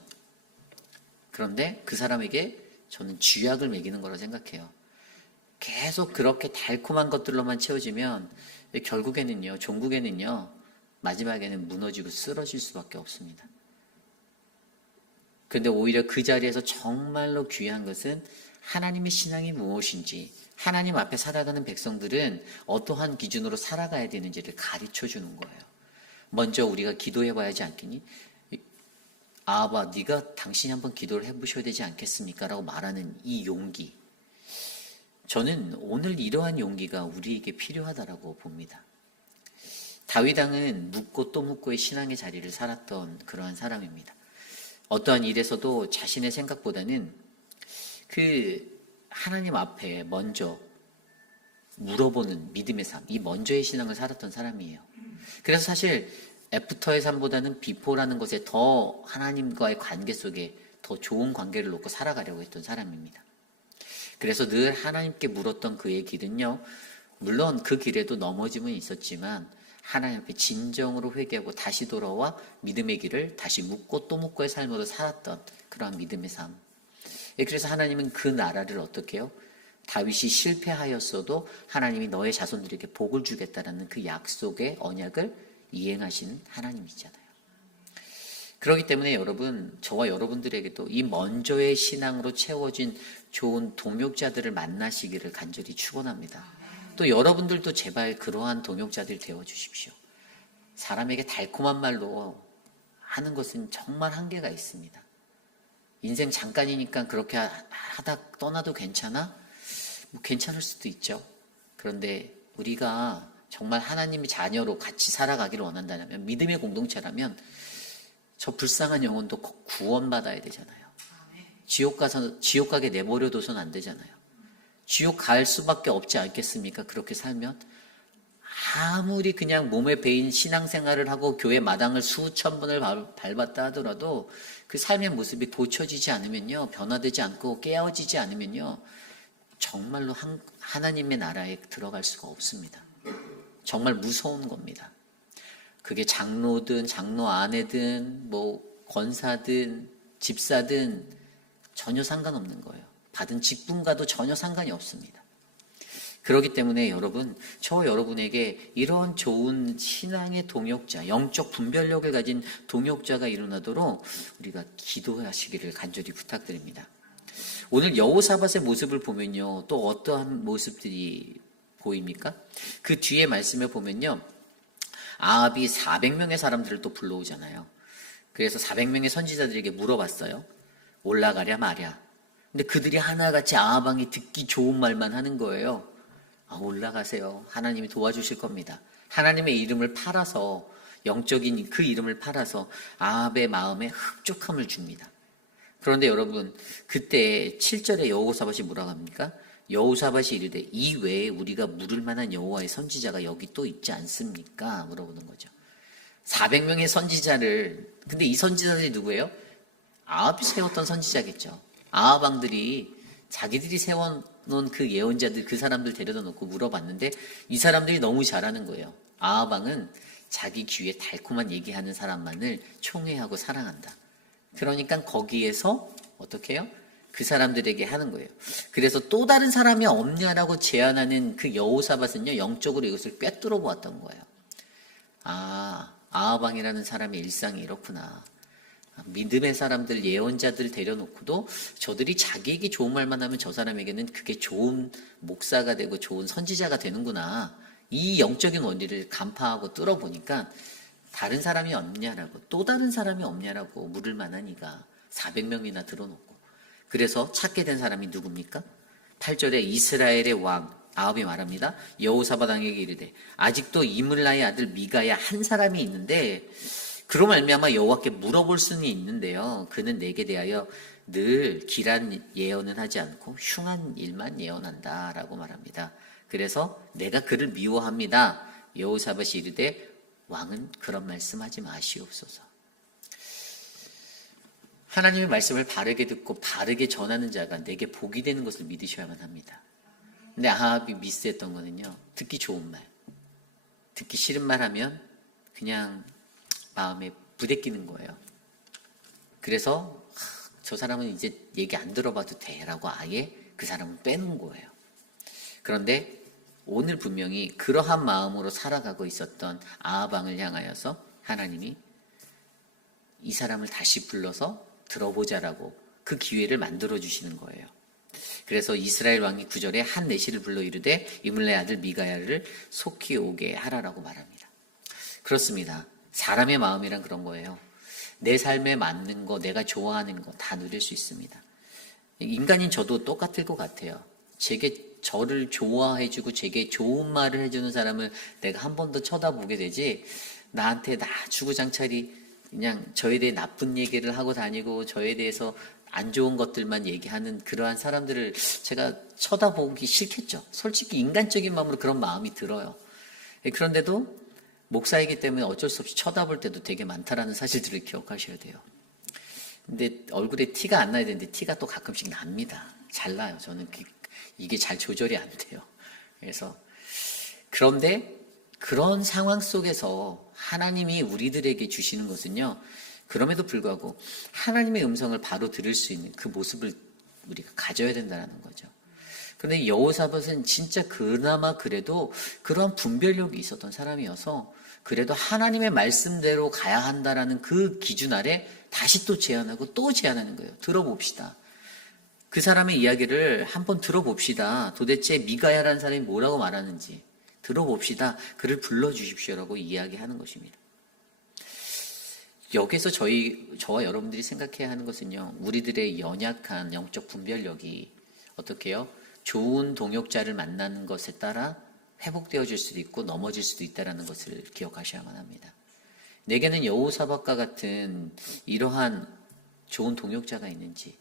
그런데 그 사람에게 저는 쥐약을 먹이는 거라고 생각해요. 계속 그렇게 달콤한 것들로만 채워지면 결국에는요, 종국에는요, 마지막에는 무너지고 쓰러질 수밖에 없습니다. 그런데 오히려 그 자리에서 정말로 귀한 것은 하나님의 신앙이 무엇인지, 하나님 앞에 살아가는 백성들은 어떠한 기준으로 살아가야 되는지를 가르쳐 주는 거예요. 먼저 우리가 기도해 봐야지 않겠니? 아바, 네가 당신이 한번 기도를 해보셔야 되지 않겠습니까? 라고 말하는 이 용기. 저는 오늘 이러한 용기가 우리에게 필요하다라고 봅니다. 다윗 왕은 묻고 또 묻고의 신앙의 자리를 살았던 그러한 사람입니다. 어떠한 일에서도 자신의 생각보다는 그 하나님 앞에 먼저 물어보는 믿음의 삶, 이 먼저의 신앙을 살았던 사람이에요. 그래서 사실 애프터의 삶보다는 비포라는 것에 더 하나님과의 관계 속에 더 좋은 관계를 놓고 살아가려고 했던 사람입니다. 그래서 늘 하나님께 물었던 그의 길은요, 물론 그 길에도 넘어짐은 있었지만 하나님 앞에 진정으로 회개하고 다시 돌아와 믿음의 길을 다시 묻고 또 묻고의 삶으로 살았던 그러한 믿음의 삶. 그래서 하나님은 그 나라를 어떻게 해요? 다윗이 실패하였어도 하나님이 너의 자손들에게 복을 주겠다라는 그 약속의 언약을 이행하시는 하나님이잖아요. 그렇기 때문에 여러분, 저와 여러분들에게도 이 먼저의 신앙으로 채워진 좋은 동역자들을 만나시기를 간절히 축원합니다. 또 여러분들도 제발 그러한 동역자들 되어주십시오. 사람에게 달콤한 말로 하는 것은 정말 한계가 있습니다. 인생 잠깐이니까 그렇게 하다 떠나도 괜찮아? 괜찮을 수도 있죠. 그런데 우리가 정말 하나님의 자녀로 같이 살아가기를 원한다면, 믿음의 공동체라면 저 불쌍한 영혼도 구원받아야 되잖아요. 지옥 가게 내버려둬서는 안 되잖아요. 지옥 갈 수밖에 없지 않겠습니까? 그렇게 살면 아무리 그냥 몸에 배인 신앙생활을 하고 교회 마당을 수천 번을 밟았다 하더라도 그 삶의 모습이 고쳐지지 않으면요, 변화되지 않고 깨어지지 않으면요, 정말로 하나님의 나라에 들어갈 수가 없습니다. 정말 무서운 겁니다. 그게 장로든 장로 아내든 권사든 집사든 전혀 상관없는 거예요. 받은 직분과도 전혀 상관이 없습니다. 그렇기 때문에 여러분, 저 여러분에게 이런 좋은 신앙의 동역자, 영적 분별력을 가진 동역자가 일어나도록 우리가 기도하시기를 간절히 부탁드립니다. 오늘 여호사밧의 모습을 보면요, 또 어떠한 모습들이 보입니까? 그 뒤에 말씀을 보면요, 아합이 400명의 사람들을 또 불러오잖아요. 그래서 400명의 선지자들에게 물어봤어요. 올라가랴 마랴. 근데 그들이 하나같이 아합 왕이 듣기 좋은 말만 하는 거예요. 올라가세요. 하나님이 도와주실 겁니다. 하나님의 이름을 팔아서, 영적인 그 이름을 팔아서 아합의 마음에 흡족함을 줍니다. 그런데 여러분, 그때 7절에 여호사밧이 뭐라고 합니까? 여호사밧이 이르되 이 외에 우리가 물을 만한 여호와의 선지자가 여기 또 있지 않습니까? 물어보는 거죠. 400명의 선지자를, 근데 이 선지자들이 누구예요? 아합이 세웠던 선지자겠죠. 아합 왕들이 자기들이 세워놓은 그 예언자들, 그 사람들 데려다 놓고 물어봤는데 이 사람들이 너무 잘하는 거예요. 아합 왕은 자기 귀에 달콤한 얘기하는 사람만을 총애하고 사랑한다. 그러니까 거기에서 어떻게 해요? 그 사람들에게 하는 거예요. 그래서 또 다른 사람이 없냐라고 제안하는 그 여호사밧은요, 영적으로 이것을 꿰뚫어 보았던 거예요. 아하방이라는 사람의 일상이 이렇구나. 믿음의 사람들, 예언자들 데려놓고도 저들이 자기에게 좋은 말만 하면 저 사람에게는 그게 좋은 목사가 되고 좋은 선지자가 되는구나. 이 영적인 원리를 간파하고 뚫어보니까 다른 사람이 없냐라고, 또 다른 사람이 없냐라고 물을 만한 이가 400명이나 들어놓고, 그래서 찾게 된 사람이 누굽니까? 8절에 이스라엘의 왕 아합이 말합니다. 여호사밧 왕에게 이르되 아직도 이물라의 아들 미가야 한 사람이 있는데 그로 말미암아 여호와께 물어볼 수는 있는데요. 그는 내게 대하여 늘 길한 예언은 하지 않고 흉한 일만 예언한다라고 말합니다. 그래서 내가 그를 미워합니다. 여호사밧이 이르되 왕은 그런 말씀하지 마시옵소서. 하나님의 말씀을 바르게 듣고 바르게 전하는 자가 내게 복이 되는 것을 믿으셔야만 합니다. 근데 아합이 미스했던 거는요, 듣기 좋은 말, 듣기 싫은 말 하면 그냥 마음에 부대끼는 거예요. 그래서 저 사람은 이제 얘기 안 들어봐도 돼라고 아예 그 사람은 빼놓은 거예요. 그런데 오늘 분명히 그러한 마음으로 살아가고 있었던 아합 왕을 향하여서 하나님이 이 사람을 다시 불러서 들어보자라고 그 기회를 만들어 주시는 거예요. 그래서 이스라엘 왕이 9절에 한 내시를 불러 이르되 이물레 아들 미가야를 속히 오게 하라라고 말합니다. 그렇습니다. 사람의 마음이란 그런 거예요. 내 삶에 맞는 거, 내가 좋아하는 거 다 누릴 수 있습니다. 인간인 저도 똑같을 것 같아요. 저를 좋아해주고 제게 좋은 말을 해주는 사람을 내가 한 번 더 쳐다보게 되지, 나한테 주구장창이 그냥 저에 대해 나쁜 얘기를 하고 다니고 저에 대해서 안 좋은 것들만 얘기하는 그러한 사람들을 제가 쳐다보기 싫겠죠. 솔직히 인간적인 마음으로 그런 마음이 들어요. 그런데도 목사이기 때문에 어쩔 수 없이 쳐다볼 때도 되게 많다라는 사실들을 기억하셔야 돼요. 근데 얼굴에 티가 안 나야 되는데 티가 또 가끔씩 납니다. 잘 나요. 저는 이게 잘 조절이 안 돼요. 그래서 그런데 그런 상황 속에서 하나님이 우리들에게 주시는 것은요, 그럼에도 불구하고 하나님의 음성을 바로 들을 수 있는 그 모습을 우리가 가져야 된다는 거죠. 그런데 여호사밧은 진짜 그나마 그래도 그러한 분별력이 있었던 사람이어서 그래도 하나님의 말씀대로 가야 한다라는 그 기준 아래 다시 또 제안하고 또 제안하는 거예요. 들어봅시다. 그 사람의 이야기를 한번 들어봅시다. 도대체 미가야라는 사람이 뭐라고 말하는지 들어봅시다. 그를 불러주십시오라고 이야기하는 것입니다. 여기서 저와 여러분들이 생각해야 하는 것은요, 우리들의 연약한 영적 분별력이 어떻게 해요? 좋은 동역자를 만나는 것에 따라 회복되어질 수도 있고 넘어질 수도 있다는 것을 기억하셔야만 합니다. 내게는 여호사밧과 같은 이러한 좋은 동역자가 있는지,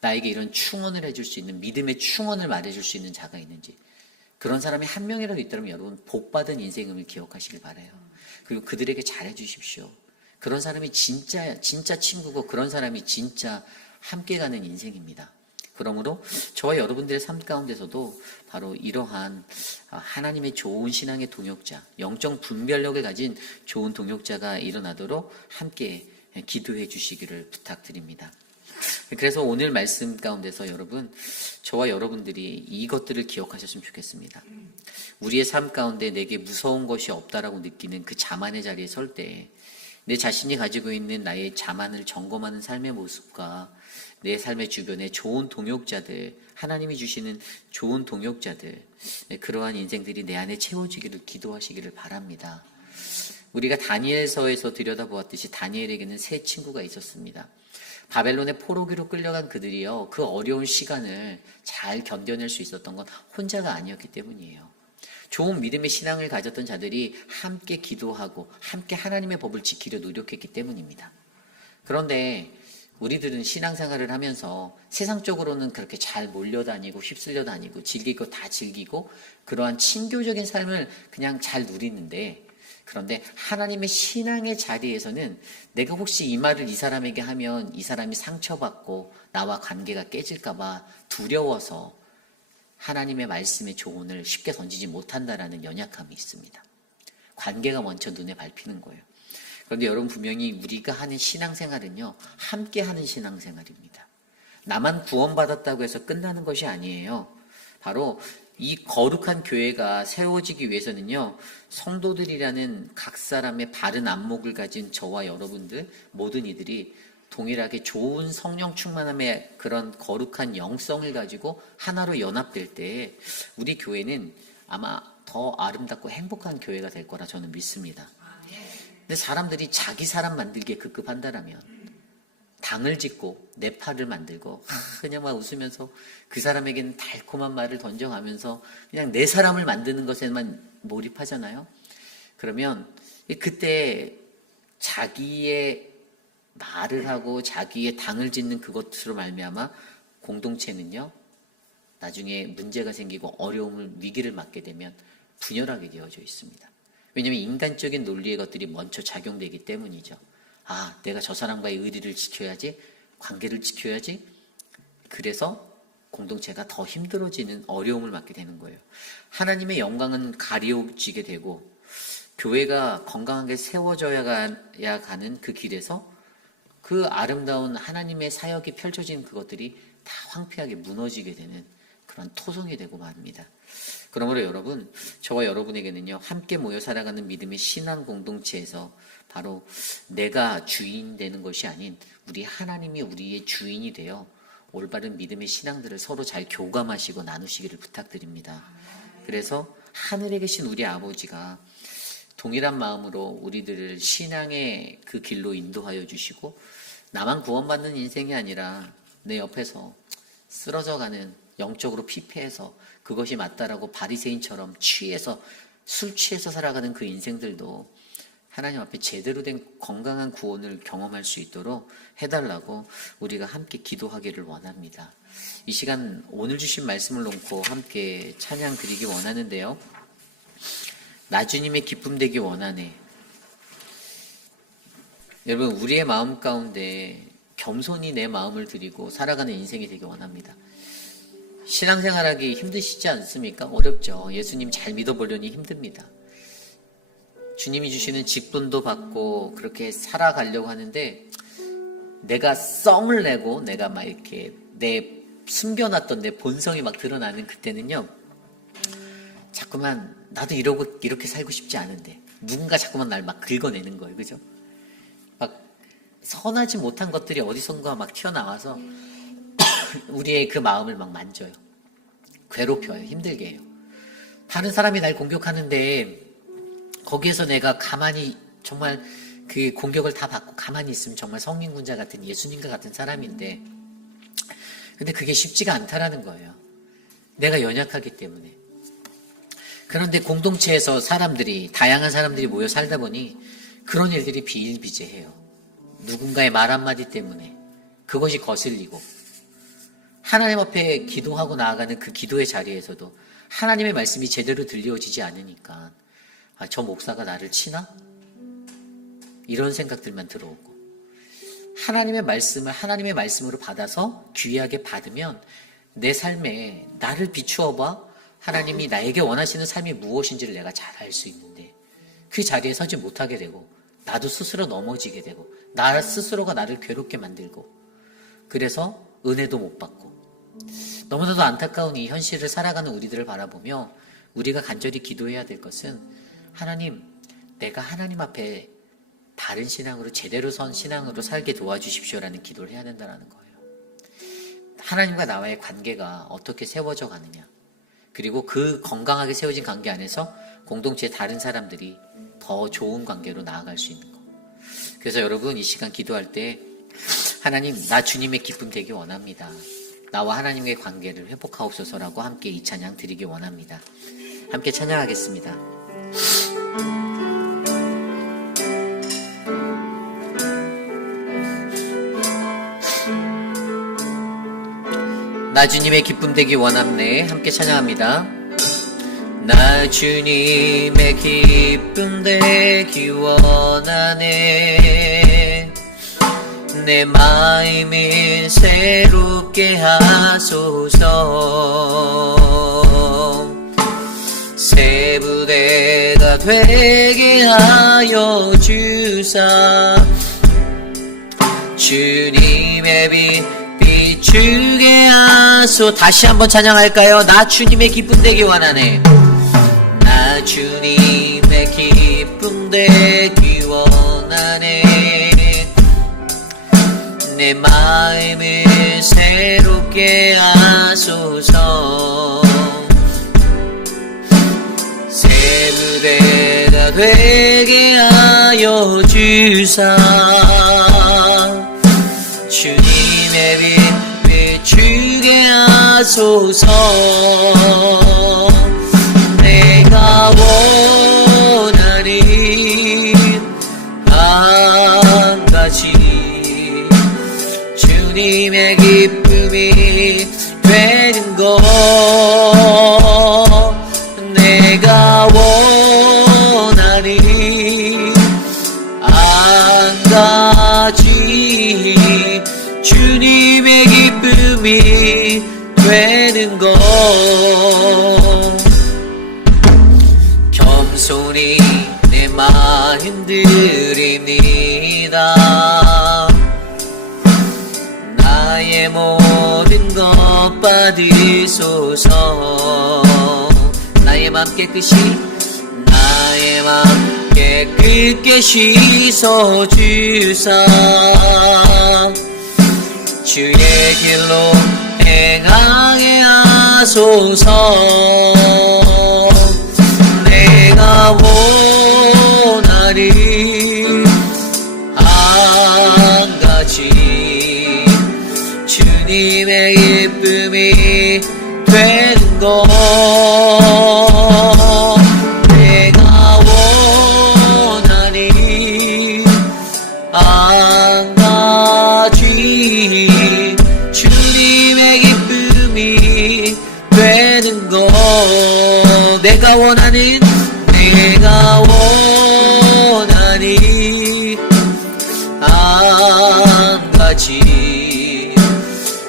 나에게 이런 충언을 해줄 수 있는, 믿음의 충언을 말해줄 수 있는 자가 있는지, 그런 사람이 한 명이라도 있다면 여러분 복받은 인생을 기억하시길 바라요. 그리고 그들에게 잘해 주십시오. 그런 사람이 진짜 친구고 그런 사람이 진짜 함께 가는 인생입니다. 그러므로 저와 여러분들의 삶 가운데서도 바로 이러한 하나님의 좋은 신앙의 동역자, 영적 분별력을 가진 좋은 동역자가 일어나도록 함께 기도해 주시기를 부탁드립니다. 그래서 오늘 말씀 가운데서 여러분, 저와 여러분들이 이것들을 기억하셨으면 좋겠습니다. 우리의 삶 가운데 내게 무서운 것이 없다라고 느끼는 그 자만의 자리에 설 때 내 자신이 가지고 있는 나의 자만을 점검하는 삶의 모습과 내 삶의 주변에 좋은 동역자들, 하나님이 주시는 좋은 동역자들, 그러한 인생들이 내 안에 채워지기를 기도하시기를 바랍니다. 우리가 다니엘서에서 들여다보았듯이 다니엘에게는 세 친구가 있었습니다. 바벨론의 포로기로 끌려간 그들이요, 그 어려운 시간을 잘 견뎌낼 수 있었던 건 혼자가 아니었기 때문이에요. 좋은 믿음의 신앙을 가졌던 자들이 함께 기도하고 함께 하나님의 법을 지키려 노력했기 때문입니다. 그런데 우리들은 신앙생활을 하면서 세상적으로는 그렇게 잘 몰려다니고 휩쓸려 다니고 즐기고 다 즐기고 그러한 친교적인 삶을 그냥 잘 누리는데, 그런데 하나님의 신앙의 자리에서는 내가 혹시 이 말을 이 사람에게 하면 이 사람이 상처받고 나와 관계가 깨질까봐 두려워서 하나님의 말씀의 조언을 쉽게 던지지 못한다라는 연약함이 있습니다. 관계가 먼저 눈에 밟히는 거예요. 그런데 여러분, 분명히 우리가 하는 신앙생활은요, 함께 하는 신앙생활입니다. 나만 구원받았다고 해서 끝나는 것이 아니에요. 바로 이 거룩한 교회가 세워지기 위해서는요, 성도들이라는 각 사람의 바른 안목을 가진 저와 여러분들 모든 이들이 동일하게 좋은 성령 충만함의 그런 거룩한 영성을 가지고 하나로 연합될 때 우리 교회는 아마 더 아름답고 행복한 교회가 될 거라 저는 믿습니다. 근데 사람들이 자기 사람 만들기에 급급한다라면 당을 짓고 내 팔을 만들고 그냥 막 웃으면서 그 사람에게는 달콤한 말을 던져가면서 그냥 내 사람을 만드는 것에만 몰입하잖아요. 그러면 그때 자기의 말을 하고 자기의 당을 짓는 그것으로 말미암아 공동체는요, 나중에 문제가 생기고 어려움을, 위기를 맞게 되면 분열하게 되어져 있습니다. 왜냐하면 인간적인 논리의 것들이 먼저 작용되기 때문이죠. 아, 내가 저 사람과의 의리를 지켜야지, 관계를 지켜야지. 그래서 공동체가 더 힘들어지는 어려움을 맞게 되는 거예요. 하나님의 영광은 가리워지게 되고 교회가 건강하게 세워져야 가는 그 길에서 그 아름다운 하나님의 사역이 펼쳐진 그것들이 다 황폐하게 무너지게 되는 그런 토성이 되고 말입니다. 그러므로 여러분, 저와 여러분에게는요, 함께 모여 살아가는 믿음의 신앙 공동체에서 바로 내가 주인 되는 것이 아닌 우리 하나님이 우리의 주인이 되어 올바른 믿음의 신앙들을 서로 잘 교감하시고 나누시기를 부탁드립니다. 그래서 하늘에 계신 우리 아버지가 동일한 마음으로 우리들을 신앙의 그 길로 인도하여 주시고 나만 구원받는 인생이 아니라 내 옆에서 쓰러져가는, 영적으로 피폐해서 그것이 맞다라고 바리새인처럼 술 취해서 살아가는 그 인생들도 하나님 앞에 제대로 된 건강한 구원을 경험할 수 있도록 해달라고 우리가 함께 기도하기를 원합니다. 이 시간 오늘 주신 말씀을 놓고 함께 찬양 드리기 원하는데요. 나 주님의 기쁨 되기 원하네. 여러분, 우리의 마음 가운데 겸손히 내 마음을 드리고 살아가는 인생이 되기 원합니다. 신앙생활하기 힘드시지 않습니까? 어렵죠. 예수님 잘 믿어보려니 힘듭니다. 주님이 주시는 직분도 받고 그렇게 살아가려고 하는데 내가 썽을 내고 내가 막 이렇게 내 숨겨놨던 내 본성이 막 드러나는 그때는요, 자꾸만 나도 이렇게 살고 싶지 않은데 누군가 자꾸만 날 막 긁어내는 거예요. 그죠? 막 선하지 못한 것들이 어디선가 막 튀어나와서 우리의 그 마음을 막 만져요. 괴롭혀요. 힘들게 해요. 다른 사람이 날 공격하는데 거기에서 내가 가만히 정말 그 공격을 다 받고 가만히 있으면 정말 성민군자 같은 예수님과 같은 사람인데, 근데 그게 쉽지가 않다라는 거예요. 내가 연약하기 때문에. 그런데 공동체에서 다양한 사람들이 모여 살다 보니 그런 일들이 비일비재해요. 누군가의 말 한마디 때문에 그것이 거슬리고, 하나님 앞에 기도하고 나아가는 그 기도의 자리에서도 하나님의 말씀이 제대로 들려지지 않으니까 저 목사가 나를 치나? 이런 생각들만 들어오고, 하나님의 말씀을 하나님의 말씀으로 받아서 귀하게 받으면 내 삶에 나를 비추어 봐. 하나님이 나에게 원하시는 삶이 무엇인지를 내가 잘 알 수 있는데 그 자리에 서지 못하게 되고 나도 스스로 넘어지게 되고 나 스스로가 나를 괴롭게 만들고, 그래서 은혜도 못 받고, 너무나도 안타까운 이 현실을 살아가는 우리들을 바라보며 우리가 간절히 기도해야 될 것은, 하나님, 내가 하나님 앞에 바른 신앙으로, 제대로 선 신앙으로 살게 도와주십시오라는 기도를 해야 된다는 거예요. 하나님과 나와의 관계가 어떻게 세워져 가느냐, 그리고 그 건강하게 세워진 관계 안에서 공동체의 다른 사람들이 더 좋은 관계로 나아갈 수 있는 것. 그래서 여러분, 이 시간 기도할 때 하나님, 나 주님의 기쁨 되기 원합니다. 나와 하나님의 관계를 회복하옵소서라고 함께 이 찬양 드리기 원합니다. 함께 찬양하겠습니다. 나 주님의 기쁨 되기 원합네. 함께 찬양합니다. 나 주님의 기쁨 되기 원하네. 내 마음을 새롭게 하소서. 새 부대가 되게 하여 주사. 주님의 빛 주게 하소. 다시 한번 찬양할까요? 나 주님의 기쁨 되기 원하네. 나 주님의 기쁨 되기 원하네. 내 마음을 새롭게 하소서. 새 무대가 되게 하여 주사. 주님의 빛 비추게 하소서. 내가 원하는 한 가지 주님의 기쁨이 되는 것. 내가 원하는 한 가지 주님의 기쁨이 되는 것. 겸손히 내 마음 드립니다. 나의 모든 것 받으소서. 나의 맘 깨끗이 나의 맘 깨끗게 씻어주사. 주의 길로 행하게 하소서. 내가 원하는 한 가지 주님의 기쁨이 되는 것. 내가 원하는 한 가지 주님의 기쁨이 되는 것. 내가 원하는 한 가지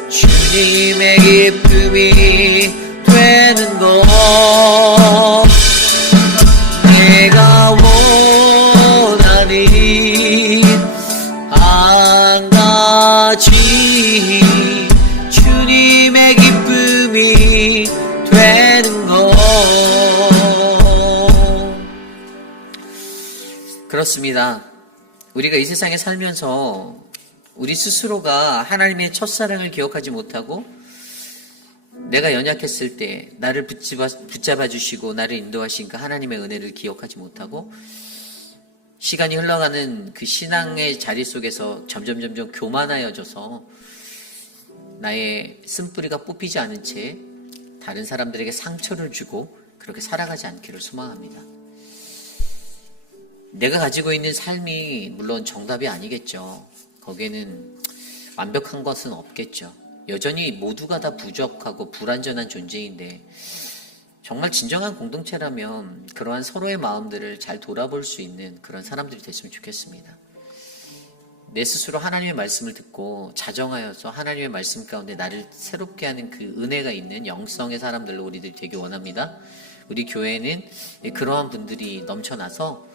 주님의 기쁨이 되는 것. 내가 원하는 한 가지 주님의 기쁨이 되는 것. 그렇습니다. 우리가 이 세상에 살면서 우리 스스로가 하나님의 첫사랑을 기억하지 못하고 내가 연약했을 때 나를 붙잡아 주시고 나를 인도하신 그 하나님의 은혜를 기억하지 못하고 시간이 흘러가는 그 신앙의 자리 속에서 점점 교만하여져서 나의 쓴뿌리가 뽑히지 않은 채 다른 사람들에게 상처를 주고 그렇게 살아가지 않기를 소망합니다. 내가 가지고 있는 삶이 물론 정답이 아니겠죠. 거기에는 완벽한 것은 없겠죠. 여전히 모두가 다 부족하고 불완전한 존재인데 정말 진정한 공동체라면 그러한 서로의 마음들을 잘 돌아볼 수 있는 그런 사람들이 됐으면 좋겠습니다. 내 스스로 하나님의 말씀을 듣고 자정하여서 하나님의 말씀 가운데 나를 새롭게 하는 그 은혜가 있는 영성의 사람들로 우리들이 되기 원합니다. 우리 교회에는 그러한 분들이 넘쳐나서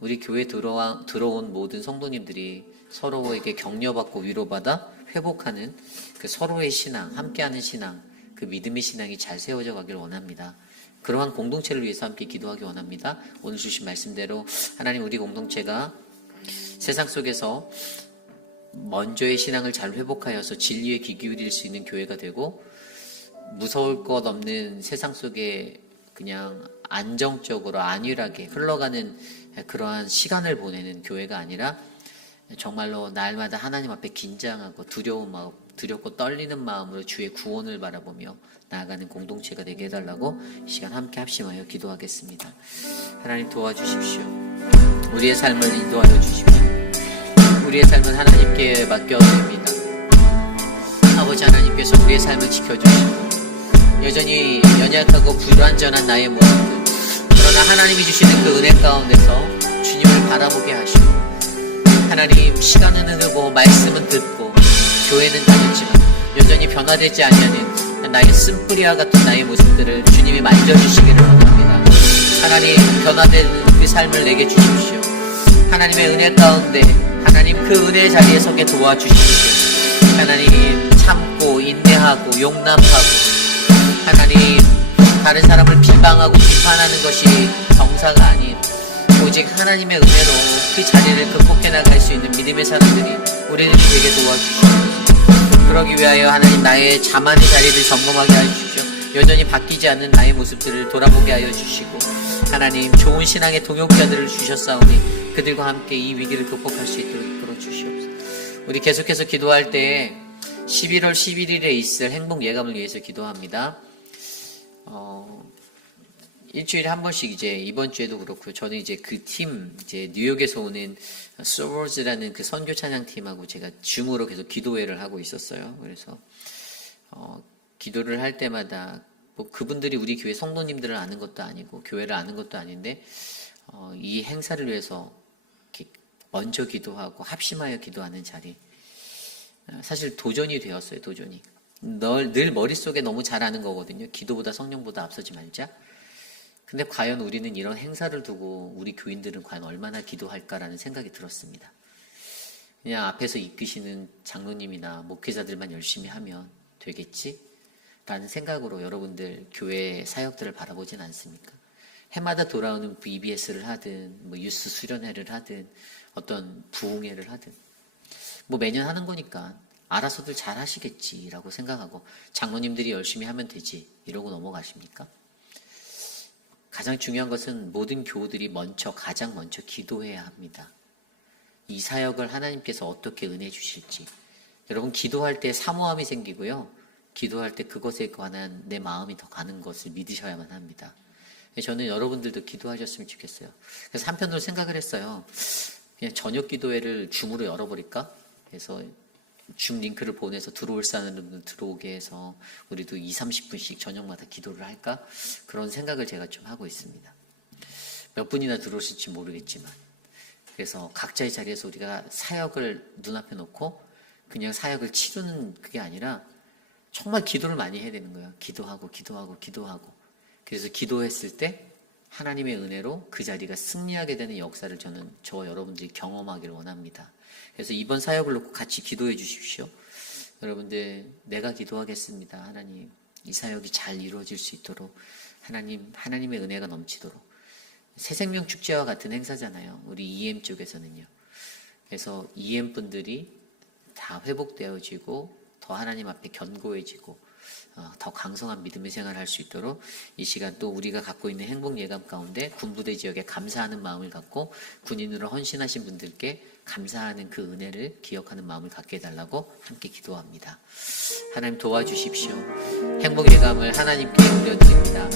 우리 교회에 들어온 모든 성도님들이 서로에게 격려받고 위로받아 회복하는 그 서로의 신앙, 함께하는 신앙, 그 믿음의 신앙이 잘 세워져 가길 원합니다. 그러한 공동체를 위해서 함께 기도하기 원합니다. 오늘 주신 말씀대로 하나님 우리 공동체가 세상 속에서 먼저의 신앙을 잘 회복하여서 진리에 귀 기울일 수 있는 교회가 되고 무서울 것 없는 세상 속에 그냥 안정적으로 안일하게 흘러가는 그러한 시간을 보내는 교회가 아니라 정말로 날마다 하나님 앞에 긴장하고 두렵고 떨리는 마음으로 주의 구원을 바라보며 나아가는 공동체가 되게 해달라고 이 시간 함께 합심하여 기도하겠습니다. 하나님 도와주십시오. 우리의 삶을 인도하여 주십시오. 우리의 삶은 하나님께 맡겨드립니다. 아버지 하나님께서 우리의 삶을 지켜주시고 여전히 연약하고 불완전한 나의 모습들, 그러나 하나님이 주시는 그 은혜 가운데서 주님을 바라보게 하시고 하나님 시간은 흐르고 말씀은 듣고 교회는 다녔지만 여전히 변화되지 아니하는 나의 쓴뿌리와 같은 나의 모습들을 주님이 만져주시기를 원합니다. 하나님 변화된 그 삶을 내게 주십시오. 하나님의 은혜 가운데 하나님 그 은혜의 자리에 서게 도와주십시오. 하나님 참고 인내하고 용납하고 하나님 다른 사람을 비방하고 비판하는 것이 정사가 아닌 오직 하나님의 은혜로 그 자리를 극복해 나갈 수 있는 믿음의 사람들이 우리를 되게 도와주시옵소서. 그러기 위하여 하나님 나의 자만의 자리를 점검하게 하여 주십시오. 여전히 바뀌지 않는 나의 모습들을 돌아보게 하여 주시고 하나님 좋은 신앙의 동역자들을 주셨사오니 그들과 함께 이 위기를 극복할 수 있도록 이끌어 주시옵소서. 우리 계속해서 기도할 때 11월 11일에 있을 행복 예감을 위해서 기도합니다. 일주일에 한 번씩 이제 이번 주에도 그렇고요. 저는 이제 그 팀, 이제 뉴욕에서 오는 서버즈라는 그 선교 찬양 팀하고 제가 줌으로 계속 기도회를 하고 있었어요. 그래서 기도를 할 때마다 뭐 그분들이 우리 교회 성도님들을 아는 것도 아니고 교회를 아는 것도 아닌데 이 행사를 위해서 이렇게 먼저 기도하고 합심하여 기도하는 자리, 사실 도전이 되었어요. 도전이 늘 머릿속에 너무 잘 아는 거거든요. 기도보다 성령보다 앞서지 말자. 근데 과연 우리는 이런 행사를 두고 우리 교인들은 과연 얼마나 기도할까라는 생각이 들었습니다. 그냥 앞에서 이끄시는 장로님이나 목회자들만 열심히 하면 되겠지? 라는 생각으로 여러분들 교회 사역들을 바라보진 않습니까? 해마다 돌아오는 VBS를 하든 뭐 유스 수련회를 하든 어떤 부흥회를 하든 뭐 매년 하는 거니까 알아서들 잘 하시겠지라고 생각하고 장로님들이 열심히 하면 되지 이러고 넘어가십니까? 가장 중요한 것은 모든 교우들이 가장 먼저 기도해야 합니다. 이 사역을 하나님께서 어떻게 은혜 주실지. 여러분 기도할 때 사모함이 생기고요. 기도할 때 그것에 관한 내 마음이 더 가는 것을 믿으셔야만 합니다. 저는 여러분들도 기도하셨으면 좋겠어요. 그래서 한편으로 생각을 했어요. 그냥 저녁 기도회를 줌으로 열어버릴까? 그래서 줌 링크를 보내서 들어올 사람들 들어오게 해서 우리도 20-30분씩 저녁마다 기도를 할까? 그런 생각을 제가 좀 하고 있습니다. 몇 분이나 들어오실지 모르겠지만 그래서 각자의 자리에서 우리가 사역을 눈앞에 놓고 그냥 사역을 치르는 그게 아니라 정말 기도를 많이 해야 되는 거예요. 기도하고 그래서 기도했을 때 하나님의 은혜로 그 자리가 승리하게 되는 역사를 저와 여러분들이 경험하기를 원합니다. 그래서 이번 사역을 놓고 같이 기도해 주십시오. 여러분들 내가 기도하겠습니다. 하나님 이 사역이 잘 이루어질 수 있도록 하나님의 은혜가 넘치도록. 새생명 축제와 같은 행사잖아요. 우리 EM 쪽에서는요. 그래서 EM 분들이 다 회복되어지고 더 하나님 앞에 견고해지고 더 강성한 믿음의 생활을 할 수 있도록 이 시간 또 우리가 갖고 있는 행복 예감 가운데 군부대 지역에 감사하는 마음을 갖고 군인으로 헌신하신 분들께 감사하는 그 은혜를 기억하는 마음을 갖게 해달라고 함께 기도합니다. 하나님 도와주십시오. 행복 예감을 하나님께 올려드립니다.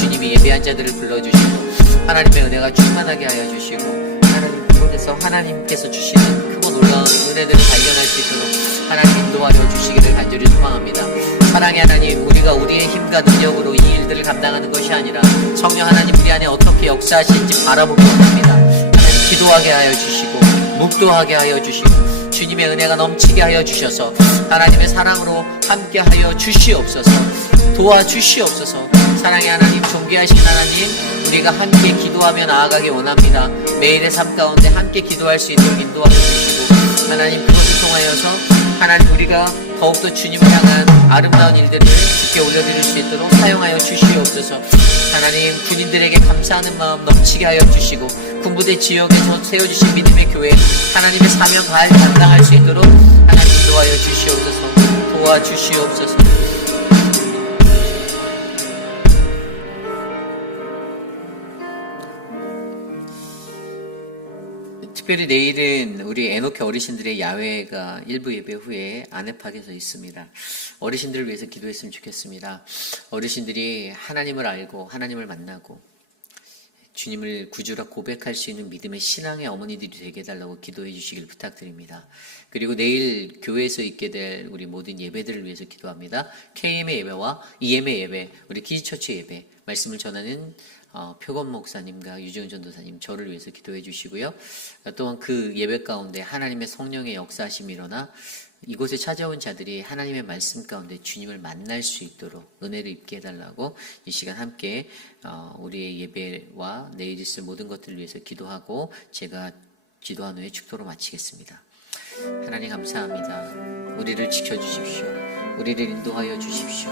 주님이 예배한 자들을 불러주시고 하나님의 은혜가 충만하게 하여 주시고 하나님 그곳에서 하나님께서 주시는 크고 놀라운 은혜들을 발견할 수 있도록 하나님 인도하여 주시기를 간절히 소망합니다. 사랑의 하나님, 우리가 우리의 힘과 능력으로 이 일들을 감당하는 것이 아니라 성령 하나님 우리 안에 어떻게 역사하실지 바라보기 원합니다. 하나님 기도하게 하여 주시고 묵도하게 하여 주시고 주님의 은혜가 넘치게 하여 주셔서 하나님의 사랑으로 함께 하여 주시옵소서. 도와주시옵소서. 사랑의 하나님, 존귀하신 하나님, 우리가 함께 기도하며 나아가기 원합니다. 매일의 삶 가운데 함께 기도할 수 있도록 인도하여 주시고 하나님 그것을 통하여서 하나님 우리가 더욱더 주님을 향한 아름다운 일들을 주께 올려드릴 수 있도록 사용하여 주시옵소서. 하나님 군인들에게 감사하는 마음 넘치게 하여 주시고 군부대 지역에서 세워주신 믿음의 교회 하나님의 사명 잘 감당할 수 있도록 하나님 인도하여 주시옵소서. 도와주시옵소서. 특별히 내일은 우리 에노케 어르신들의 야외가 일부 예배 후에 안내팍에서 있습니다. 어르신들을 위해서 기도했으면 좋겠습니다. 어르신들이 하나님을 알고 하나님을 만나고 주님을 구주라 고백할 수 있는 믿음의 신앙의 어머니들이 되게 해달라고 기도해 주시길 부탁드립니다. 그리고 내일 교회에서 있게 될 우리 모든 예배들을 위해서 기도합니다. KM의 예배와 EM의 예배, 우리 키즈처치 예배, 말씀을 전하는 표건 목사님과 유지훈 전도사님 저를 위해서 기도해 주시고요. 또한 그 예배 가운데 하나님의 성령의 역사하심이 일어나 이곳에 찾아온 자들이 하나님의 말씀 가운데 주님을 만날 수 있도록 은혜를 입게 해달라고 이 시간 함께 우리의 예배와 내일 있을 모든 것들을 위해서 기도하고 제가 기도한 후에 축도로 마치겠습니다. 하나님 감사합니다. 우리를 지켜주십시오. 우리를 인도하여 주십시오.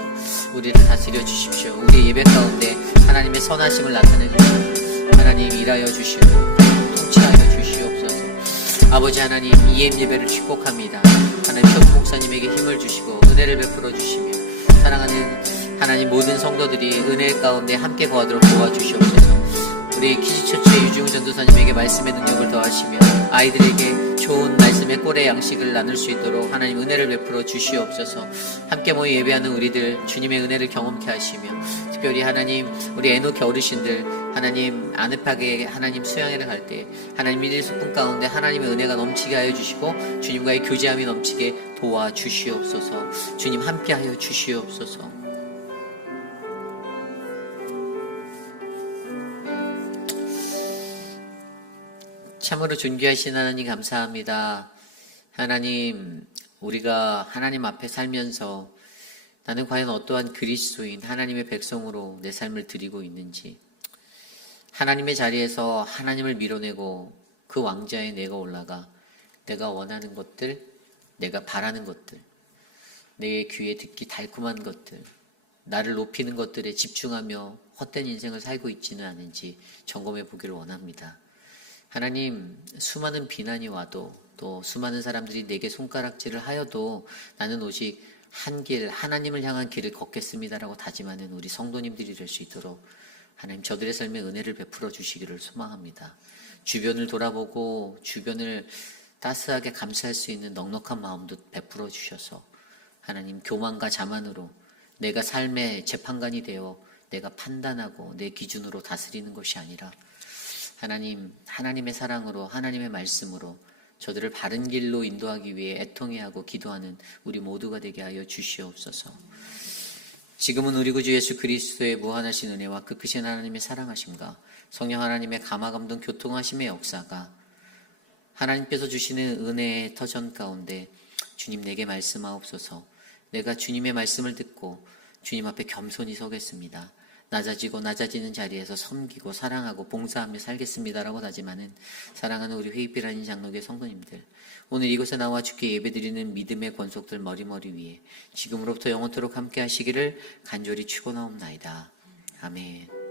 우리를 다스려 주십시오. 우리의 예배 가운데 하나님의 선하심을 나타내 주시고 하나님 일하여 주시고 통치하여 주시옵소서. 아버지 하나님, EM 예배를 축복합니다. 하나님 전 목사님에게 힘을 주시고 은혜를 베풀어 주시며 사랑하는 하나님 모든 성도들이 은혜 가운데 함께 거하도록 도와주시옵소서. 우리 키즈처치의 유지웅 전도사님에게 말씀의 능력을 더하시며 아이들에게 좋은 말씀의 꼴의 양식을 나눌 수 있도록 하나님 은혜를 베풀어 주시옵소서. 함께 모여 예배하는 우리들 주님의 은혜를 경험케 하시며 특별히 하나님 우리 에노키 어르신들 하나님 아늑하게 하나님 수양회를 갈 때 하나님 1일 가운데 하나님의 은혜가 넘치게 하여 주시고 주님과의 교제함이 넘치게 도와주시옵소서. 주님 함께 하여 주시옵소서. 참으로 존귀하신 하나님 감사합니다. 하나님, 우리가 하나님 앞에 살면서 나는 과연 어떠한 그리스도인 하나님의 백성으로 내 삶을 드리고 있는지, 하나님의 자리에서 하나님을 밀어내고 그 왕좌에 내가 올라가 내가 원하는 것들, 내가 바라는 것들, 내 귀에 듣기 달콤한 것들, 나를 높이는 것들에 집중하며 헛된 인생을 살고 있지는 않은지 점검해 보기를 원합니다. 하나님, 수많은 비난이 와도 또 수많은 사람들이 내게 손가락질을 하여도 나는 오직 한 길, 하나님을 향한 길을 걷겠습니다라고 다짐하는 우리 성도님들이 될 수 있도록 하나님 저들의 삶에 은혜를 베풀어 주시기를 소망합니다. 주변을 돌아보고 주변을 따스하게 감사할 수 있는 넉넉한 마음도 베풀어 주셔서 하나님 교만과 자만으로 내가 삶의 재판관이 되어 내가 판단하고 내 기준으로 다스리는 것이 아니라 하나님, 하나님의 사랑으로 하나님의 말씀으로 저들을 바른 길로 인도하기 위해 애통해하고 기도하는 우리 모두가 되게 하여 주시옵소서. 지금은 우리 구주 예수 그리스도의 무한하신 은혜와 그 크신 하나님의 사랑하심과 성령 하나님의 감화감동 교통하심의 역사가 하나님께서 주시는 은혜의 터전 가운데 주님 내게 말씀하옵소서. 내가 주님의 말씀을 듣고 주님 앞에 겸손히 서겠습니다. 낮아지고 낮아지는 자리에서 섬기고 사랑하고 봉사하며 살겠습니다라고 다짐하는 사랑하는 우리 회의비라는 장로교의 성도님들, 오늘 이곳에 나와 주께 예배드리는 믿음의 권속들 머리머리 위에 지금으로부터 영원토록 함께 하시기를 간절히 축원하옵나이다. 아멘.